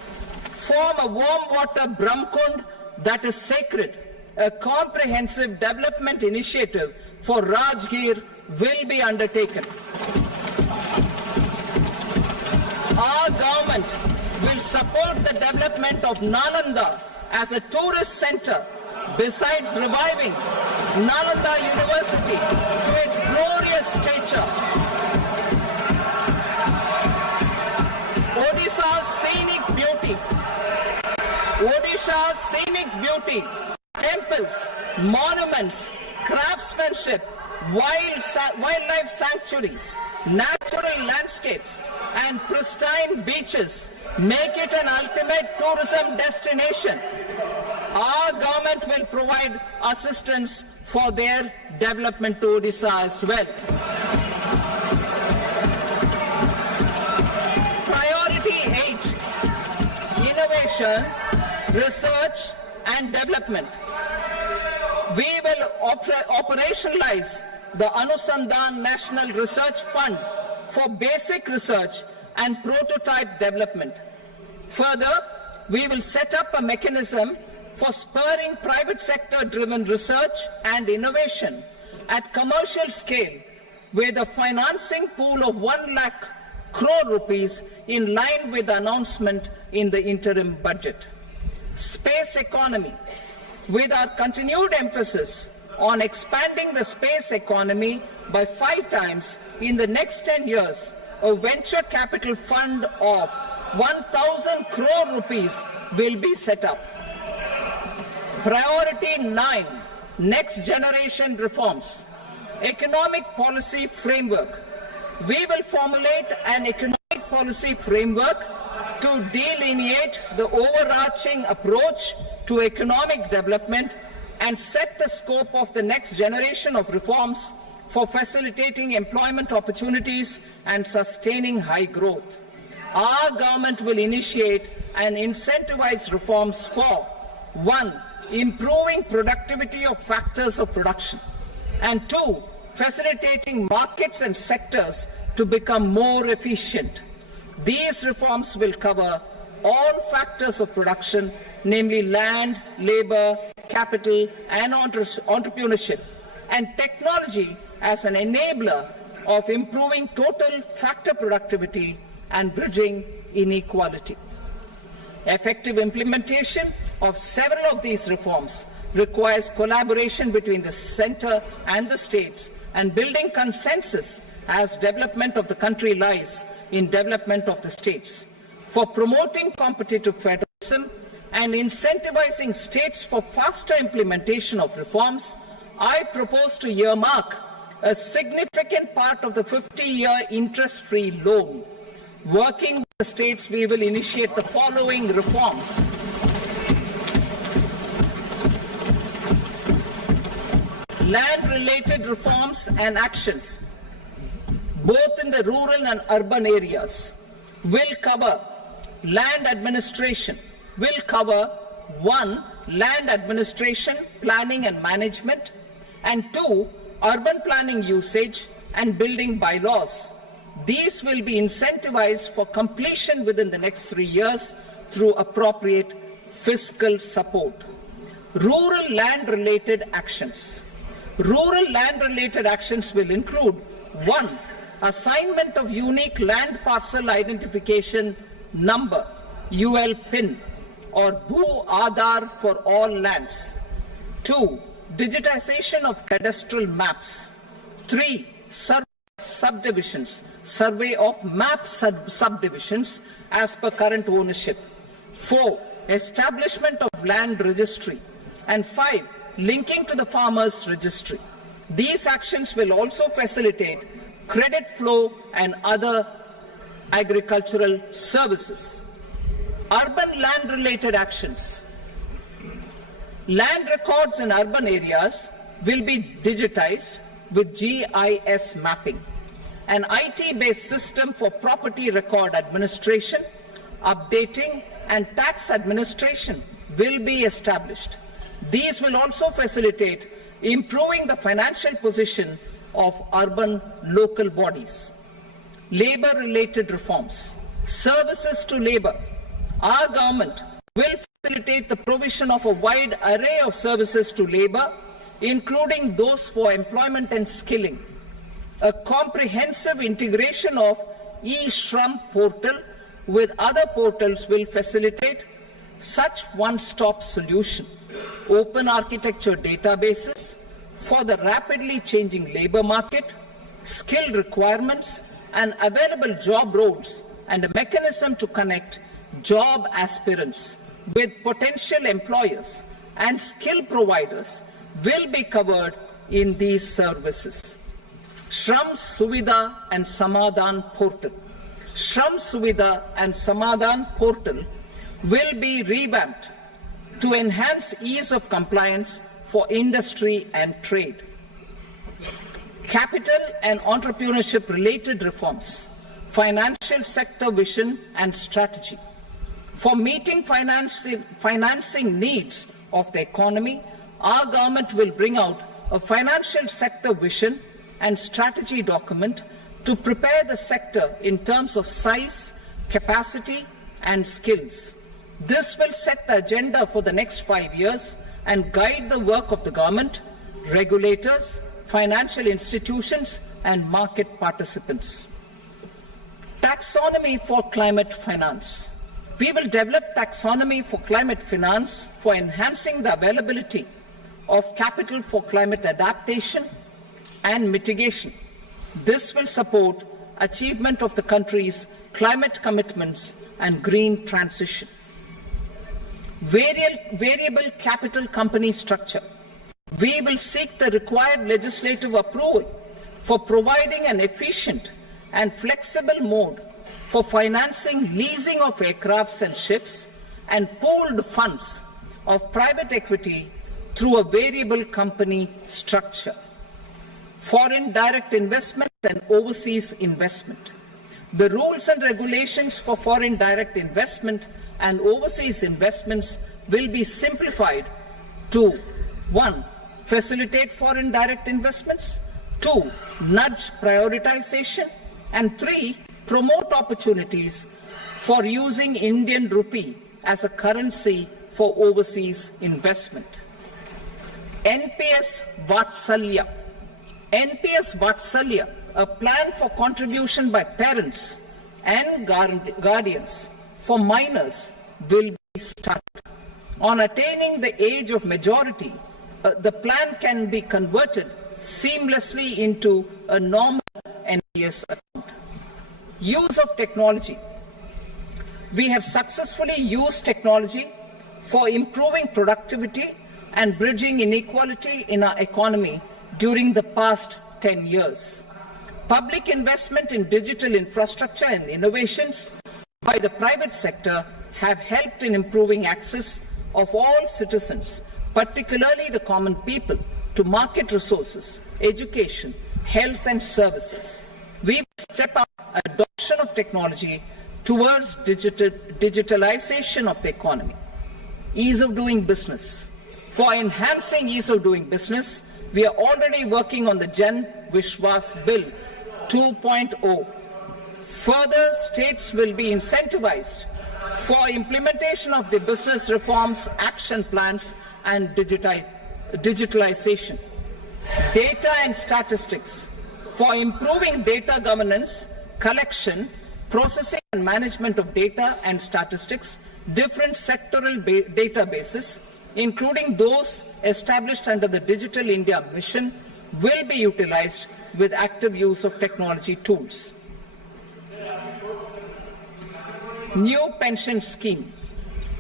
form a warm water Brahmkund that is sacred. A comprehensive development initiative for Rajgir will be undertaken. Our government will support the development of Nalanda as a tourist center, besides reviving Nalanda University to its glorious stature. Odisha's scenic beauty, temples, monuments, craftsmanship, wildlife sanctuaries, natural landscapes, and pristine beaches make it an ultimate tourism destination. Our government will provide assistance for their development to Odisha as well. Priority 8, innovation, research and development. We will operationalize the Anusandhan National Research Fund for basic research and prototype development. Further, we will set up a mechanism for spurring private sector-driven research and innovation at commercial scale with a financing pool of 1 lakh crore rupees in line with the announcement in the interim budget. Space economy. With our continued emphasis on expanding the space economy by 5 times in the next 10 years, a venture capital fund of 1,000 crore rupees will be set up. Priority 9, next generation reforms. Economic policy framework. We will formulate an economic policy framework to delineate the overarching approach to economic development and set the scope of the next generation of reforms for facilitating employment opportunities and sustaining high growth. Our government will initiate and incentivize reforms for 1. Improving productivity of factors of production, and 2. Facilitating markets and sectors to become more efficient. These reforms will cover all factors of production, namely land, labor, capital, and entrepreneurship, and technology as an enabler of improving total factor productivity and bridging inequality. Effective implementation of several of these reforms requires collaboration between the center and the states, and building consensus as development of the country lies in development of the states. For promoting competitive federalism and incentivizing states for faster implementation of reforms, I propose to earmark a significant part of the 50-year interest-free loan. Working with the states, we will initiate the following reforms. Land-related reforms and actions, both in the rural and urban areas, will cover land administration, will cover 1. Land administration, planning and management, and 2. Urban planning usage and building bylaws. These will be incentivized for completion within the next 3 years through appropriate fiscal support. Rural land-related actions. Rural land-related actions will include 1. Assignment of unique land parcel identification number, UL PIN, or Bhu Aadhaar for all lands. 2. Digitization of cadastral maps. 3. Subdivisions, survey of map subdivisions as per current ownership. 4. Establishment of land registry. And 5. Linking to the farmers registry. These actions will also facilitate credit flow and other agricultural services. Urban land-related actions. Land records in urban areas will be digitized with GIS mapping. An IT-based system for property record administration, updating, and tax administration will be established. These will also facilitate improving the financial position of urban local bodies. Labor-related reforms. Services to labor. Our government will facilitate the provision of a wide array of services to labor, including those for employment and skilling. A comprehensive integration of eShram portal with other portals will facilitate such one-stop solution. Open architecture databases for the rapidly changing labor market, skill requirements, and available job roles, and a mechanism to connect job aspirants with potential employers and skill providers will be covered in these services. Shram Suvidha and Samadhan portal. Shram Suvidha and Samadhan portal will be revamped to enhance ease of compliance for industry and trade. Capital and entrepreneurship related reforms. Financial sector vision and strategy. For meeting financing needs of the economy, our government will bring out a financial sector vision and strategy document to prepare the sector in terms of size, capacity, and skills. This will set the agenda for the next 5 years and guide the work of the government, regulators, financial institutions, and market participants. Taxonomy for climate finance. We will develop taxonomy for climate finance for enhancing the availability of capital for climate adaptation and mitigation. This will support achievement of the country's climate commitments and green transition. Variable capital company structure. We will seek the required legislative approval for providing an efficient and flexible mode for financing leasing of aircrafts and ships and pooled funds of private equity through a variable company structure. Foreign direct investment and overseas investment. The rules and regulations for foreign direct investment and overseas investments will be simplified to 1. Facilitate foreign direct investments, 2. Nudge prioritization, and 3. Promote opportunities for using Indian rupee as a currency for overseas investment. NPS Vatsalya. NPS Vatsalya, a plan for contribution by parents and guardians for minors, will be started. On attaining the age of majority, the plan can be converted seamlessly into a normal NPS account. Use of technology. We have successfully used technology for improving productivity and bridging inequality in our economy during the past 10 years. Public investment in digital infrastructure and innovations by the private sector have helped in improving access of all citizens, particularly the common people, to market resources, education, health and services. We will step up adoption of technology towards digitalization of the economy. Ease of doing business. For enhancing ease of doing business, we are already working on the Jan Vishwas Bill 2.0. Further, states will be incentivized for implementation of the business reforms, action plans and digitalization. Data and statistics. For improving data governance, collection, processing and management of data and statistics, different sectoral databases, including those established under the Digital India Mission, will be utilized with active use of technology tools. New pension scheme.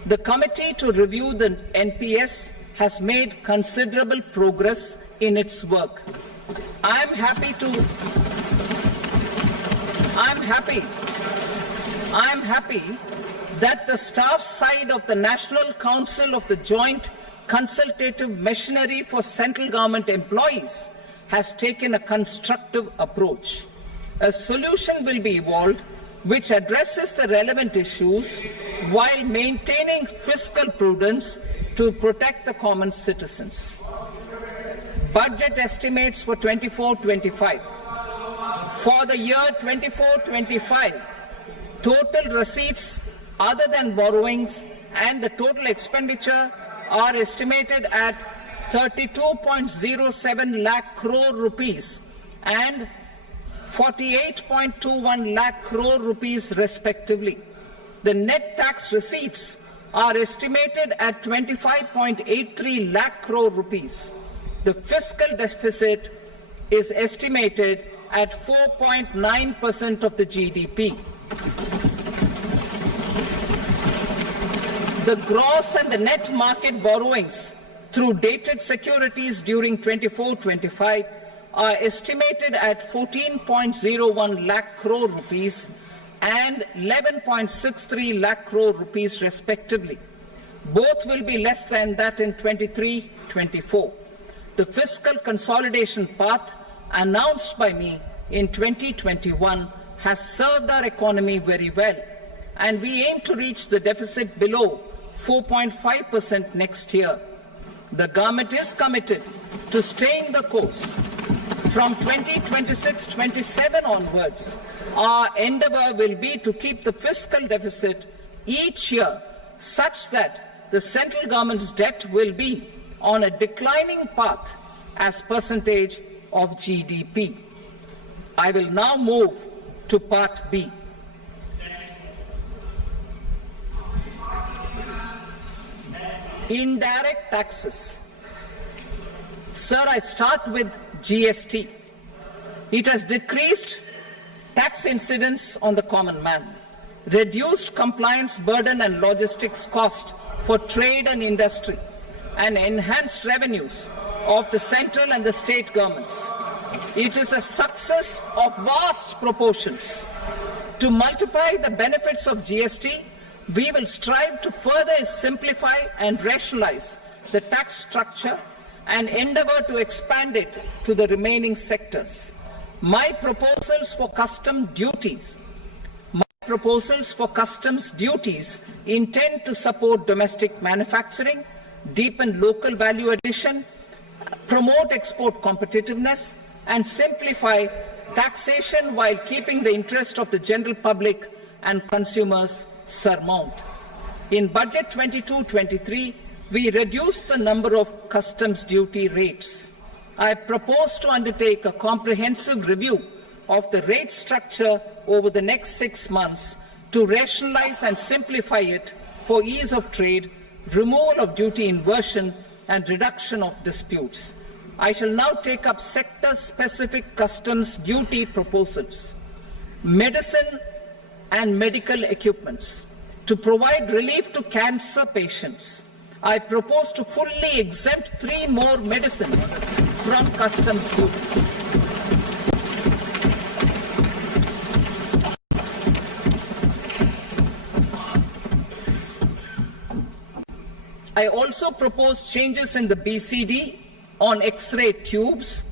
The committee to review the NPS has made considerable progress in its work. I'm happy that the staff side of the National Council of the Joint Consultative Machinery for Central Government Employees has taken a constructive approach. A solution will be evolved which addresses the relevant issues while maintaining fiscal prudence to protect the common citizens. Budget estimates for 24-25. For the year 24-25, total receipts other than borrowings and the total expenditure are estimated at 32.07 lakh crore rupees and 48.21 lakh crore rupees respectively. The net tax receipts are estimated at 25.83 lakh crore rupees. The fiscal deficit is estimated at 4.9% of the GDP. The gross and the net market borrowings through dated securities during 24-25 are estimated at 14.01 lakh crore rupees and 11.63 lakh crore rupees respectively. Both will be less than that in 23-24. The fiscal consolidation path announced by me in 2021 has served our economy very well, and we aim to reach the deficit below 4.5% next year. The government is committed to staying the course. From 2026-27 onwards, our endeavour will be to keep the fiscal deficit each year such that the central government's debt will be on a declining path as percentage of GDP. I will now move to Part B. Indirect taxes. Sir, I start with GST. It has decreased tax incidence on the common man, reduced compliance burden and logistics cost for trade and industry, and enhanced revenues of the central and the state governments. It is a success of vast proportions. To multiply the benefits of GST, we will strive to further simplify and rationalize the tax structure and endeavour to expand it to the remaining sectors. My proposals for customs duties intend to support domestic manufacturing, deepen local value addition, promote export competitiveness, and simplify taxation while keeping the interest of the general public and consumers surmount. In Budget 22-23, we reduced the number of customs duty rates. I propose to undertake a comprehensive review of the rate structure over the next 6 months to rationalize and simplify it for ease of trade, removal of duty inversion, and reduction of disputes. I shall now take up sector-specific customs duty proposals. medicine and medical equipments. To provide relief to cancer patients, I propose to fully exempt 3 more medicines from customs duties. I also propose changes in the BCD on X-ray tubes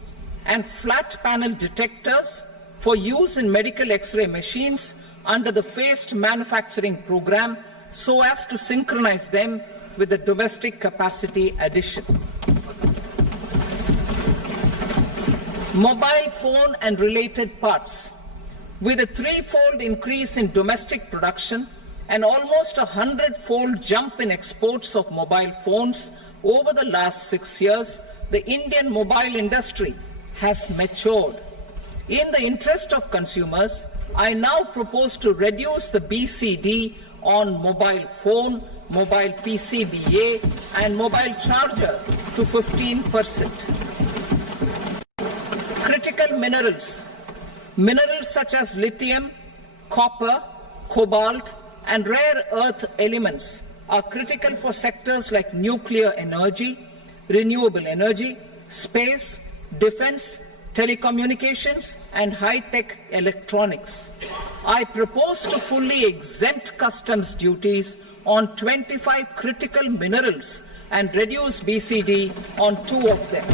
and flat panel detectors for use in medical X-ray machines under the phased manufacturing program so as to synchronize them with the domestic capacity addition. Mobile phone and related parts. With a 3-fold increase in domestic production and almost a 100-fold jump in exports of mobile phones over the last 6 years, the Indian mobile industry has matured. In the interest of consumers, I now propose to reduce the BCD on mobile phone, mobile PCBA, and mobile charger to 15%. Critical minerals. Minerals such as lithium, copper, cobalt, and rare earth elements are critical for sectors like nuclear energy, renewable energy, space, defense, telecommunications, and high-tech electronics. I propose to fully exempt customs duties on 25 critical minerals and reduce BCD on 2 of them.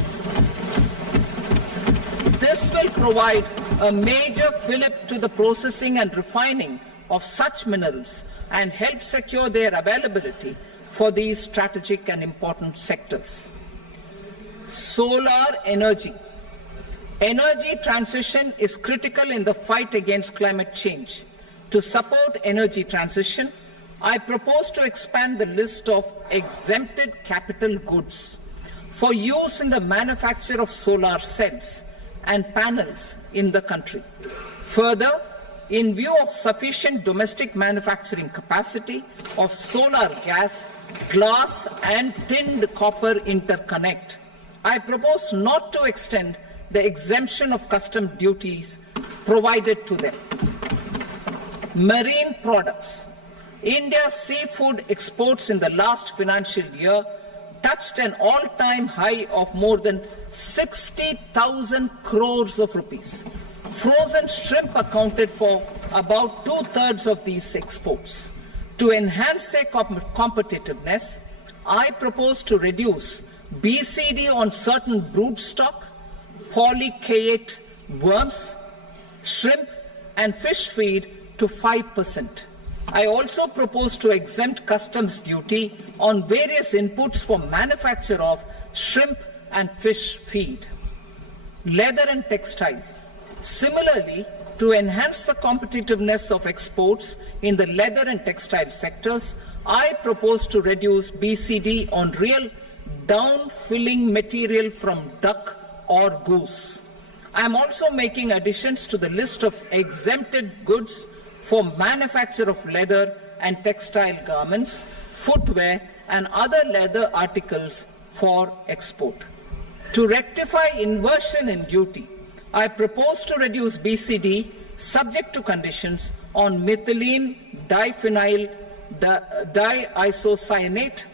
This will provide a major fillip to the processing and refining of such minerals and help secure their availability for these strategic and important sectors. Solar energy. Energy transition is critical in the fight against climate change. To support energy transition, I propose to expand the list of exempted capital goods for use in the manufacture of solar cells and panels in the country. Further, in view of sufficient domestic manufacturing capacity of solar gas, glass and tinned copper interconnect, I propose not to extend the exemption of custom duties provided to them. Marine products. India's seafood exports in the last financial year touched an all-time high of more than 60,000 crores of rupees. Frozen shrimp accounted for about 2/3 of these exports. To enhance their competitiveness, I propose to reduce BCD on certain broodstock, polychaete worms, shrimp, and fish feed to 5%. I also propose to exempt customs duty on various inputs for manufacture of shrimp and fish feed. Leather and textile. Similarly, to enhance the competitiveness of exports in the leather and textile sectors, I propose to reduce BCD on real down-filling material from duck or goose. I am also making additions to the list of exempted goods for manufacture of leather and textile garments, footwear, and other leather articles for export. To rectify inversion in duty, I propose to reduce BCD subject to conditions on methylene diphenyl diisocyanate,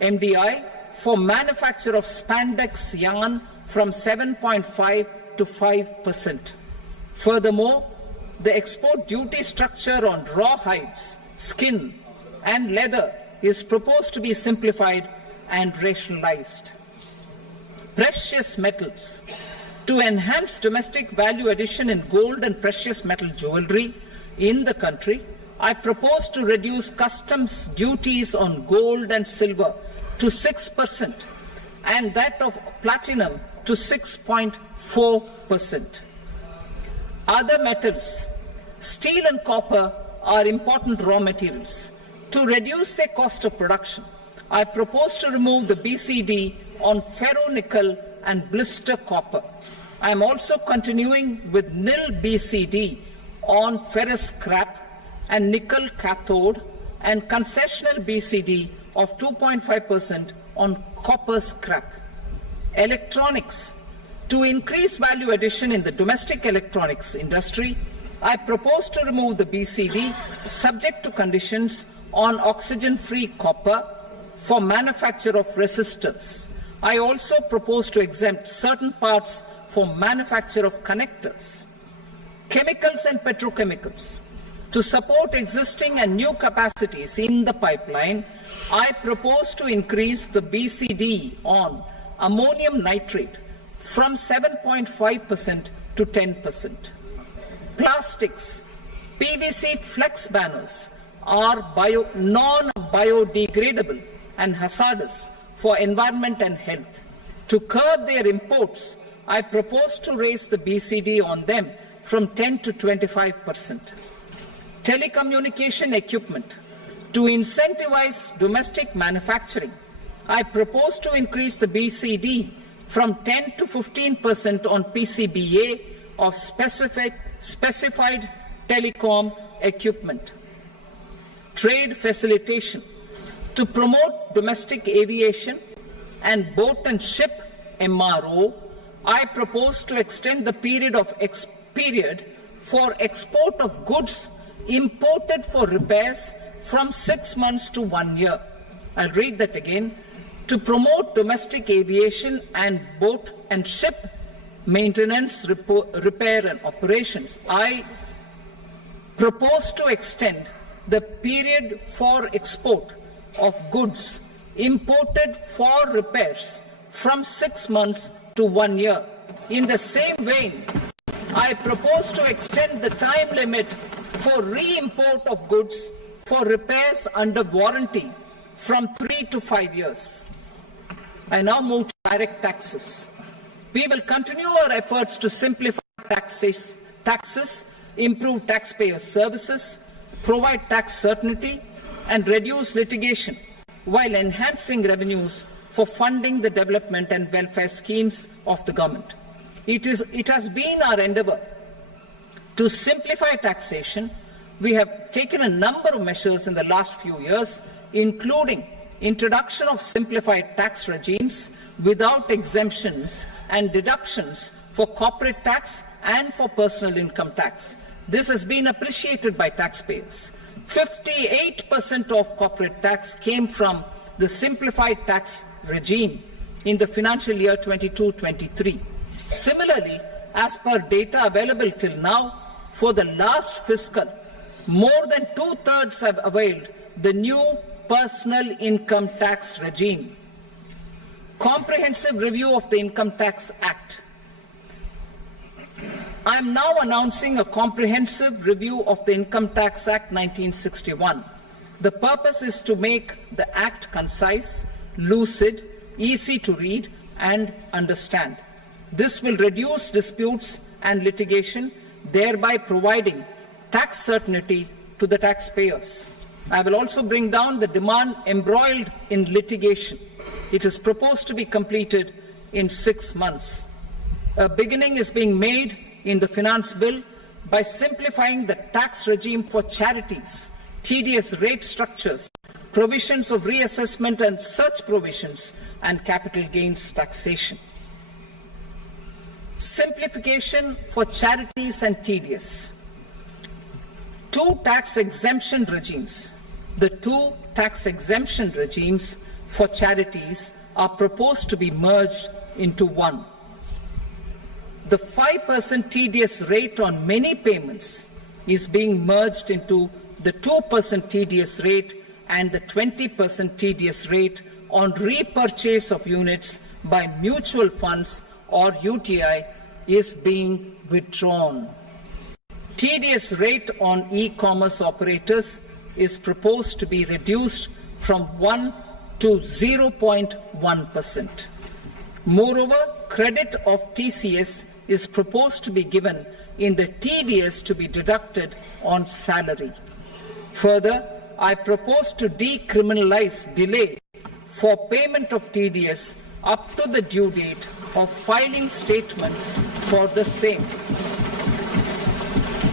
MDI, for manufacture of spandex yarn from 7.5 to 5%. Furthermore, the export duty structure on raw hides, skin, and leather is proposed to be simplified and rationalized. Precious metals. To enhance domestic value addition in gold and precious metal jewelry in the country, I propose to reduce customs duties on gold and silver to 6% and that of platinum to 6.4%. Other metals. Steel and copper are important raw materials. To reduce their cost of production, I propose to remove the BCD on ferronickel and blister copper. I am also continuing with nil BCD on ferrous scrap and nickel cathode and concessional BCD of 2.5% on copper scrap. Electronics. To increase value addition in the domestic electronics industry, I propose to remove the BCD subject to conditions on oxygen-free copper for manufacture of resistors. I also propose to exempt certain parts for manufacture of connectors. Chemicals and petrochemicals. To support existing and new capacities in the pipeline, I propose to increase the BCD on ammonium nitrate from 7.5% to 10%. Plastics, PVC flex banners are non-biodegradable and hazardous for environment and health. To curb their imports, I propose to raise the BCD on them from 10 to 25%. Telecommunication equipment. To incentivize domestic manufacturing, I propose to increase the BCD from 10 to 15% on PCBA of specified telecom equipment. Trade facilitation. To promote domestic aviation and boat and ship MRO, I propose to extend the period for export of goods imported for repairs from 6 months to 1 year. I'll read that again. To promote domestic aviation and boat and ship maintenance, repair and operations, I propose to extend the period for export of goods imported for repairs from 6 months to 1 year. In the same vein, I propose to extend the time limit for re-import of goods for repairs under warranty from 3 to 5 years. I now move to direct taxes. We will continue our efforts to simplify taxes, improve taxpayer services, provide tax certainty, and reduce litigation while enhancing revenues for funding the development and welfare schemes of the government. It has been our endeavour to simplify taxation. We have taken a number of measures in the last few years, including introduction of simplified tax regimes without exemptions and deductions for corporate tax and for personal income tax. This has been appreciated by taxpayers. 58% of corporate tax came from the simplified tax regime in the financial year 22-23. Similarly, as per data available till now, for the last fiscal, more than 2/3 have availed the new personal income tax regime. Comprehensive review of the Income Tax Act. I am now announcing a comprehensive review of the Income Tax Act 1961. The purpose is to make the Act concise, lucid, easy to read and understand. This will reduce disputes and litigation, thereby providing tax certainty to the taxpayers. I will also bring down the demand embroiled in litigation. It is proposed to be completed in 6 months. A beginning is being made in the Finance Bill by simplifying the tax regime for charities, TDS rate structures, provisions of reassessment and such provisions, and capital gains taxation. Simplification for charities and TDS. Two tax exemption regimes. The two tax exemption regimes for charities are proposed to be merged into one. The 5% TDS rate on many payments is being merged into the 2% TDS rate, and the 20% TDS rate on repurchase of units by mutual funds or UTI is being withdrawn. TDS rate on e-commerce operators is proposed to be reduced from 1 to 0.1%. Moreover, credit of TCS is proposed to be given in the TDS to be deducted on salary. Further, I propose to decriminalize delay for payment of TDS up to the due date of filing statement for the same.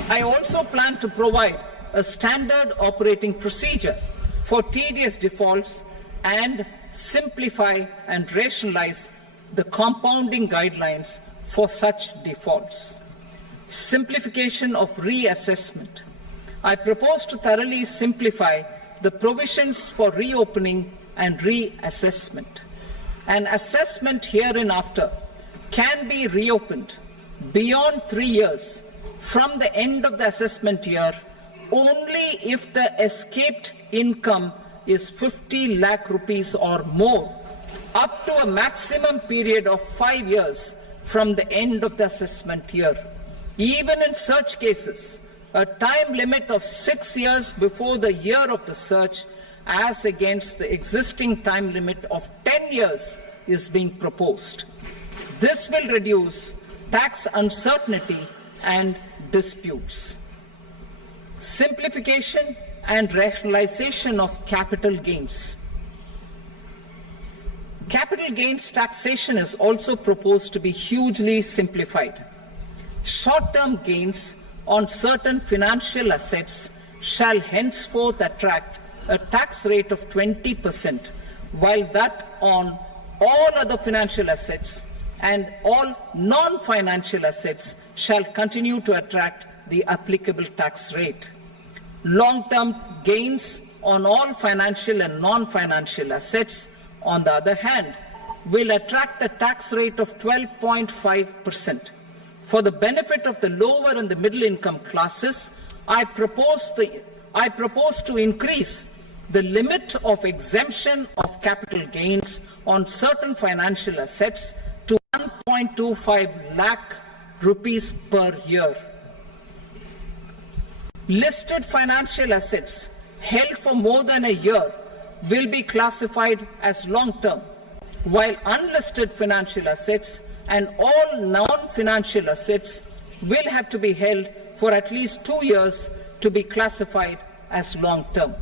I also plan to provide a standard operating procedure for TDS defaults and simplify and rationalize the compounding guidelines for such defaults. simplification of reassessment. I propose to thoroughly simplify the provisions for reopening and reassessment. An assessment hereinafter can be reopened beyond 3 years from the end of the assessment year only if the escaped income is 50 lakh rupees or more, up to a maximum period of 5 years from the end of the assessment year. Even in such cases, a time limit of 6 years before the year of the search, as against the existing time limit of 10 years, is being proposed. This will reduce tax uncertainty and disputes. Simplification and rationalization of capital gains. Capital gains taxation is also proposed to be hugely simplified. Short-term gains on certain financial assets shall henceforth attract a tax rate of 20%, while that on all other financial assets and all non-financial assets shall continue to attract the applicable tax rate. Long-term gains on all financial and non-financial assets, on the other hand, will attract a tax rate of 12.5%. For the benefit of the lower and the middle income classes, I propose to increase the limit of exemption of capital gains on certain financial assets to 1.25 lakh rupees per year. Listed financial assets held for more than a year will be classified as long-term, while unlisted financial assets and all non-financial assets will have to be held for at least 2 years to be classified as long-term.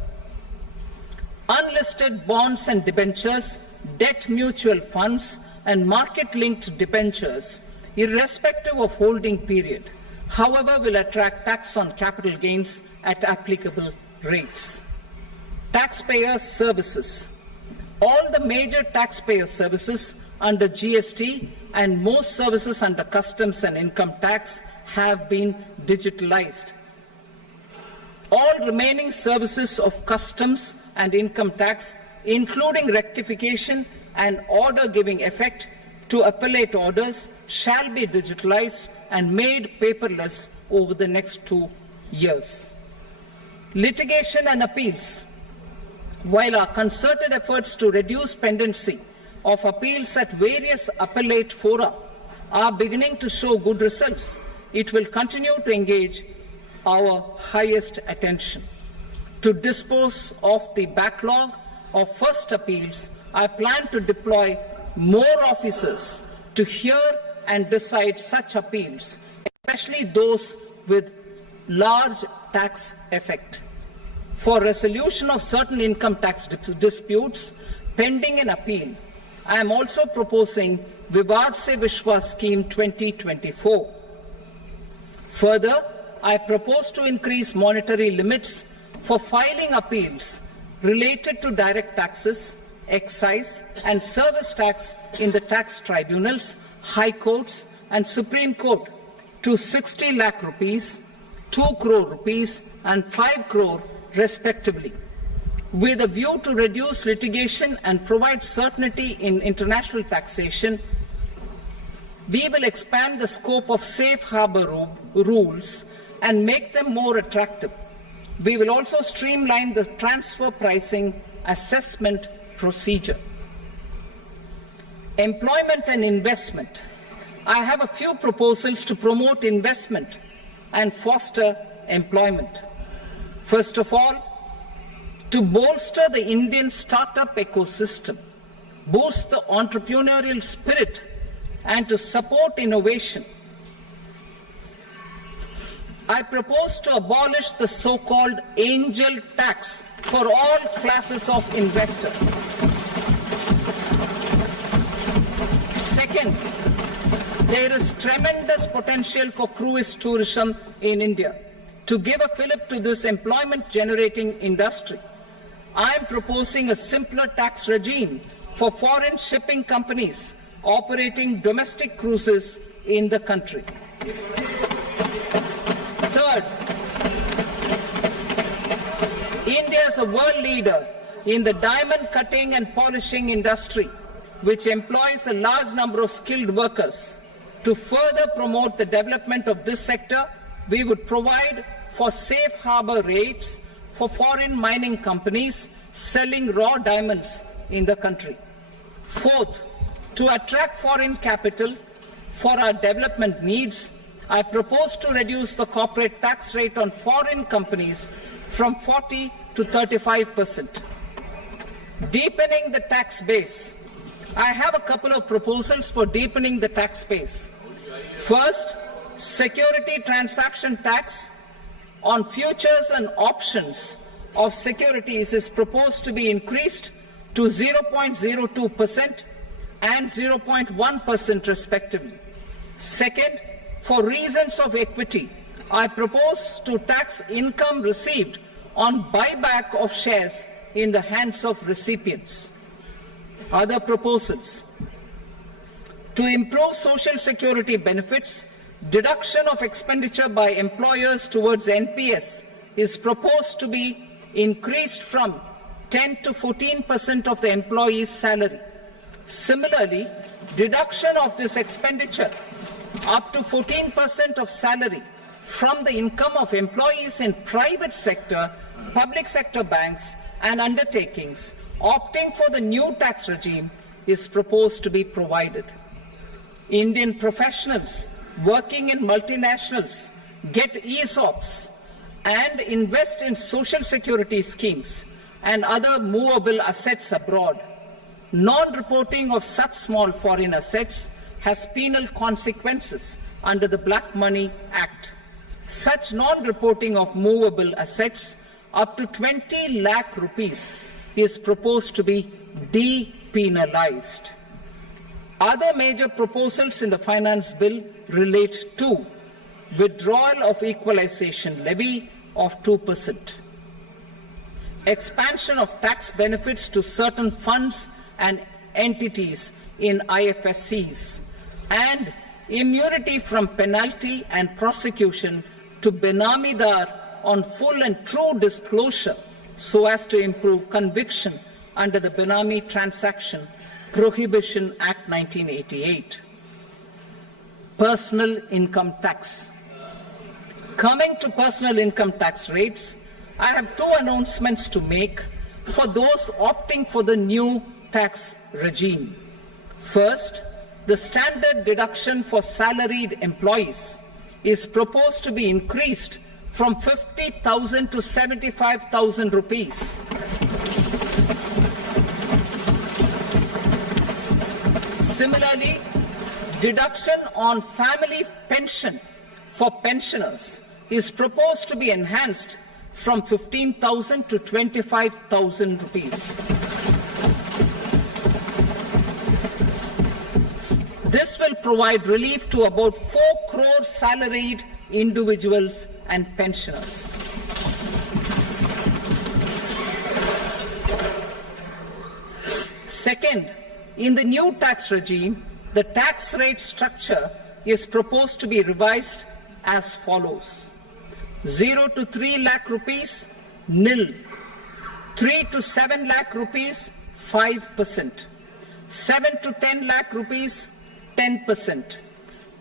Unlisted bonds and debentures, debt mutual funds, and market-linked debentures, irrespective of holding period, however, will attract tax on capital gains at applicable rates. Taxpayer services. All the major taxpayer services under GST and most services under customs and income tax have been digitalized. All remaining services of customs and income tax, including rectification and order giving effect to appellate orders, shall be digitalized and made paperless over the next 2 years. Litigation and appeals. While our concerted efforts to reduce pendency of appeals at various appellate fora are beginning to show good results, it will continue to engage our highest attention. To dispose of the backlog of first appeals, I plan to deploy more officers to hear and decide such appeals, especially those with large tax effect. For resolution of certain income tax disputes pending an appeal, I am also proposing Vivad Se Vishwas Scheme 2024. Further, I propose to increase monetary limits for filing appeals related to direct taxes, excise and service tax in the tax tribunals, high courts and Supreme Court to 60 lakh rupees, 2 crore rupees and 5 crore respectively. With a view to reduce litigation and provide certainty in international taxation, we will expand the scope of safe harbor rules and make them more attractive. We will also streamline the transfer pricing assessment procedure. Employment and investment. I have a few proposals to promote investment and foster employment. First of all, to bolster the Indian startup ecosystem, boost the entrepreneurial spirit, and to support innovation, I propose to abolish the so-called angel tax for all classes of investors. Second, there is tremendous potential for cruise tourism in India. To give a fillip to this employment-generating industry, I am proposing a simpler tax regime for foreign shipping companies operating domestic cruises in the country. as a world leader in the diamond cutting and polishing industry, which employs a large number of skilled workers. To further promote the development of this sector, we would provide for safe harbor rates for foreign mining companies selling raw diamonds in the country. Fourth, to attract foreign capital for our development needs, I propose to reduce the corporate tax rate on foreign companies from 40 to 35%. Deepening the tax base. I have a couple of proposals for deepening the tax base. First, security transaction tax on futures and options of securities is proposed to be increased to 0.02% and 0.1% respectively. Second, for reasons of equity, I propose to tax income received on buyback of shares in the hands of recipients. Other proposals. To improve social security benefits, deduction of expenditure by employers towards NPS is proposed to be increased from 10 to 14% of the employee's salary. Similarly, deduction of this expenditure up to 14% of salary from the income of employees in private sector, public sector banks and undertakings opting for the new tax regime is proposed to be provided. Indian professionals working in multinationals get ESOPs and invest in social security schemes and other movable assets abroad. Non-reporting of such small foreign assets has penal consequences under the Black Money Act. Such non-reporting of movable assets up to 20 lakh rupees is proposed to be depenalized. Other major proposals in the finance bill relate to withdrawal of equalization levy of 2%, expansion of tax benefits to certain funds and entities in IFSCs, and immunity from penalty and prosecution to Benamidar on full and true disclosure so as to improve conviction under the Benami Transaction Prohibition Act 1988. Personal income tax. Coming to personal income tax rates, I have two announcements to make for those opting for the new tax regime. First, the standard deduction for salaried employees is proposed to be increased from 50,000 to 75,000 rupees. Similarly, deduction on family pension for pensioners is proposed to be enhanced from 15,000 to 25,000 rupees. This will provide relief to about 4 crore salaried individuals and pensioners. Second, in the new tax regime, the tax rate structure is proposed to be revised as follows. 0 to 3 lakh rupees, nil. 3 to 7 lakh rupees, 5%. 7 to 10 lakh rupees, 10%.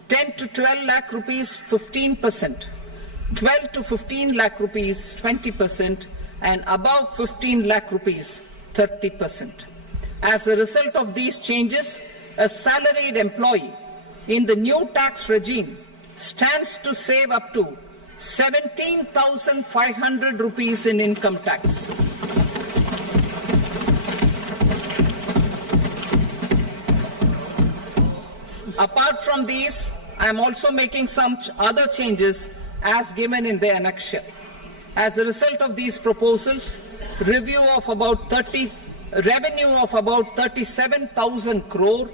10 to 12 lakh rupees, 15%. 12 to 15 lakh rupees, 20%. And above 15 lakh rupees, 30%. As a result of these changes, a salaried employee in the new tax regime stands to save up to 17,500 rupees in income tax. Apart from these, I am also making some other changes as given in the annexure. As a result of these proposals, revenue of about 37,000 crore,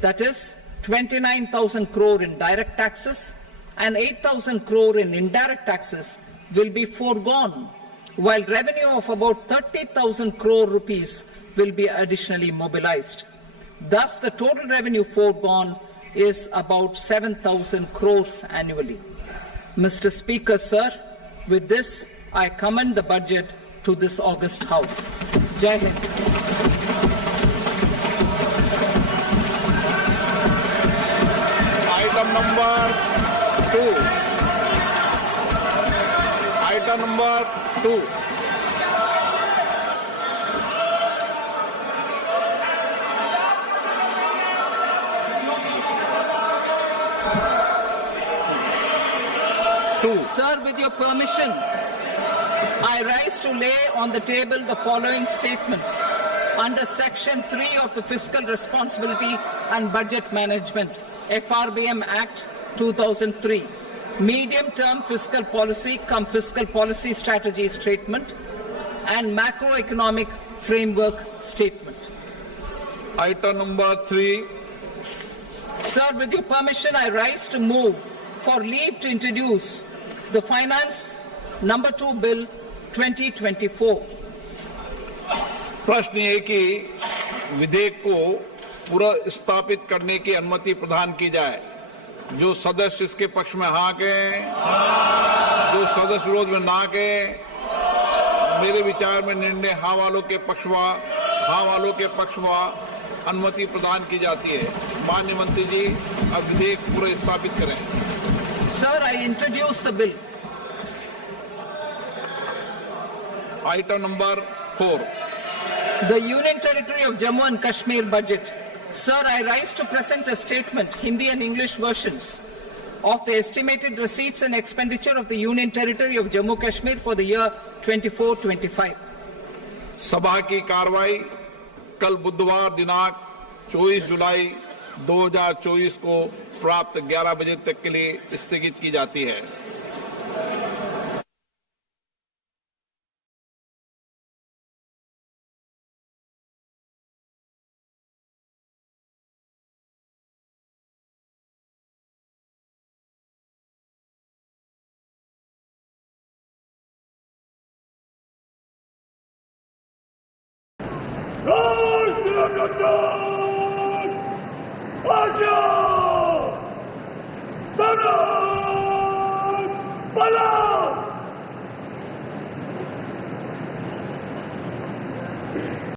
that is 29,000 crore in direct taxes and 8,000 crore in indirect taxes will be foregone, while revenue of about 30,000 crore rupees will be additionally mobilized. Thus, the total revenue foregone is about 7,000 crores annually. Mr. Speaker, sir, with this, I commend the budget to this august House. Jai Hind. Item number 2. Item number 2. Sir, with your permission, I rise to lay on the table the following statements under Section 3 of the Fiscal Responsibility and Budget Management, FRBM Act 2003, Medium-Term Fiscal Policy cum Fiscal Policy Strategy Statement and Macroeconomic Framework Statement. Item number 3. Sir, with your permission, I rise to move for leave to introduce the Finance Number 2 Bill 2024. प्रश्न ये कि विधेयक को पुनर्स्थापित करने की अनुमति प्रदान की जाए। जो सदस्य इसके पक्ष में हाँ कहें, जो सदस्य विरोध में ना कहें। मेरे विचार में निर्णय हाँ वालों के पक्ष में अनुमति प्रदान की जाती है। माननीय मंत्री जी, अब विधेयक पुनर्स्थापित करें। Sir, I introduce the bill. Item number 4. The Union Territory of Jammu and Kashmir budget. Sir, I rise to present a statement, Hindi and English versions, of the estimated receipts and expenditure of the Union Territory of Jammu Kashmir for the year 24-25. सभा की कार्रवाई कल बुधवार दिनांक 24 जुलाई 2024 को प्राप्त 11 बजे तक के लिए स्थगित की जाती है। Bala!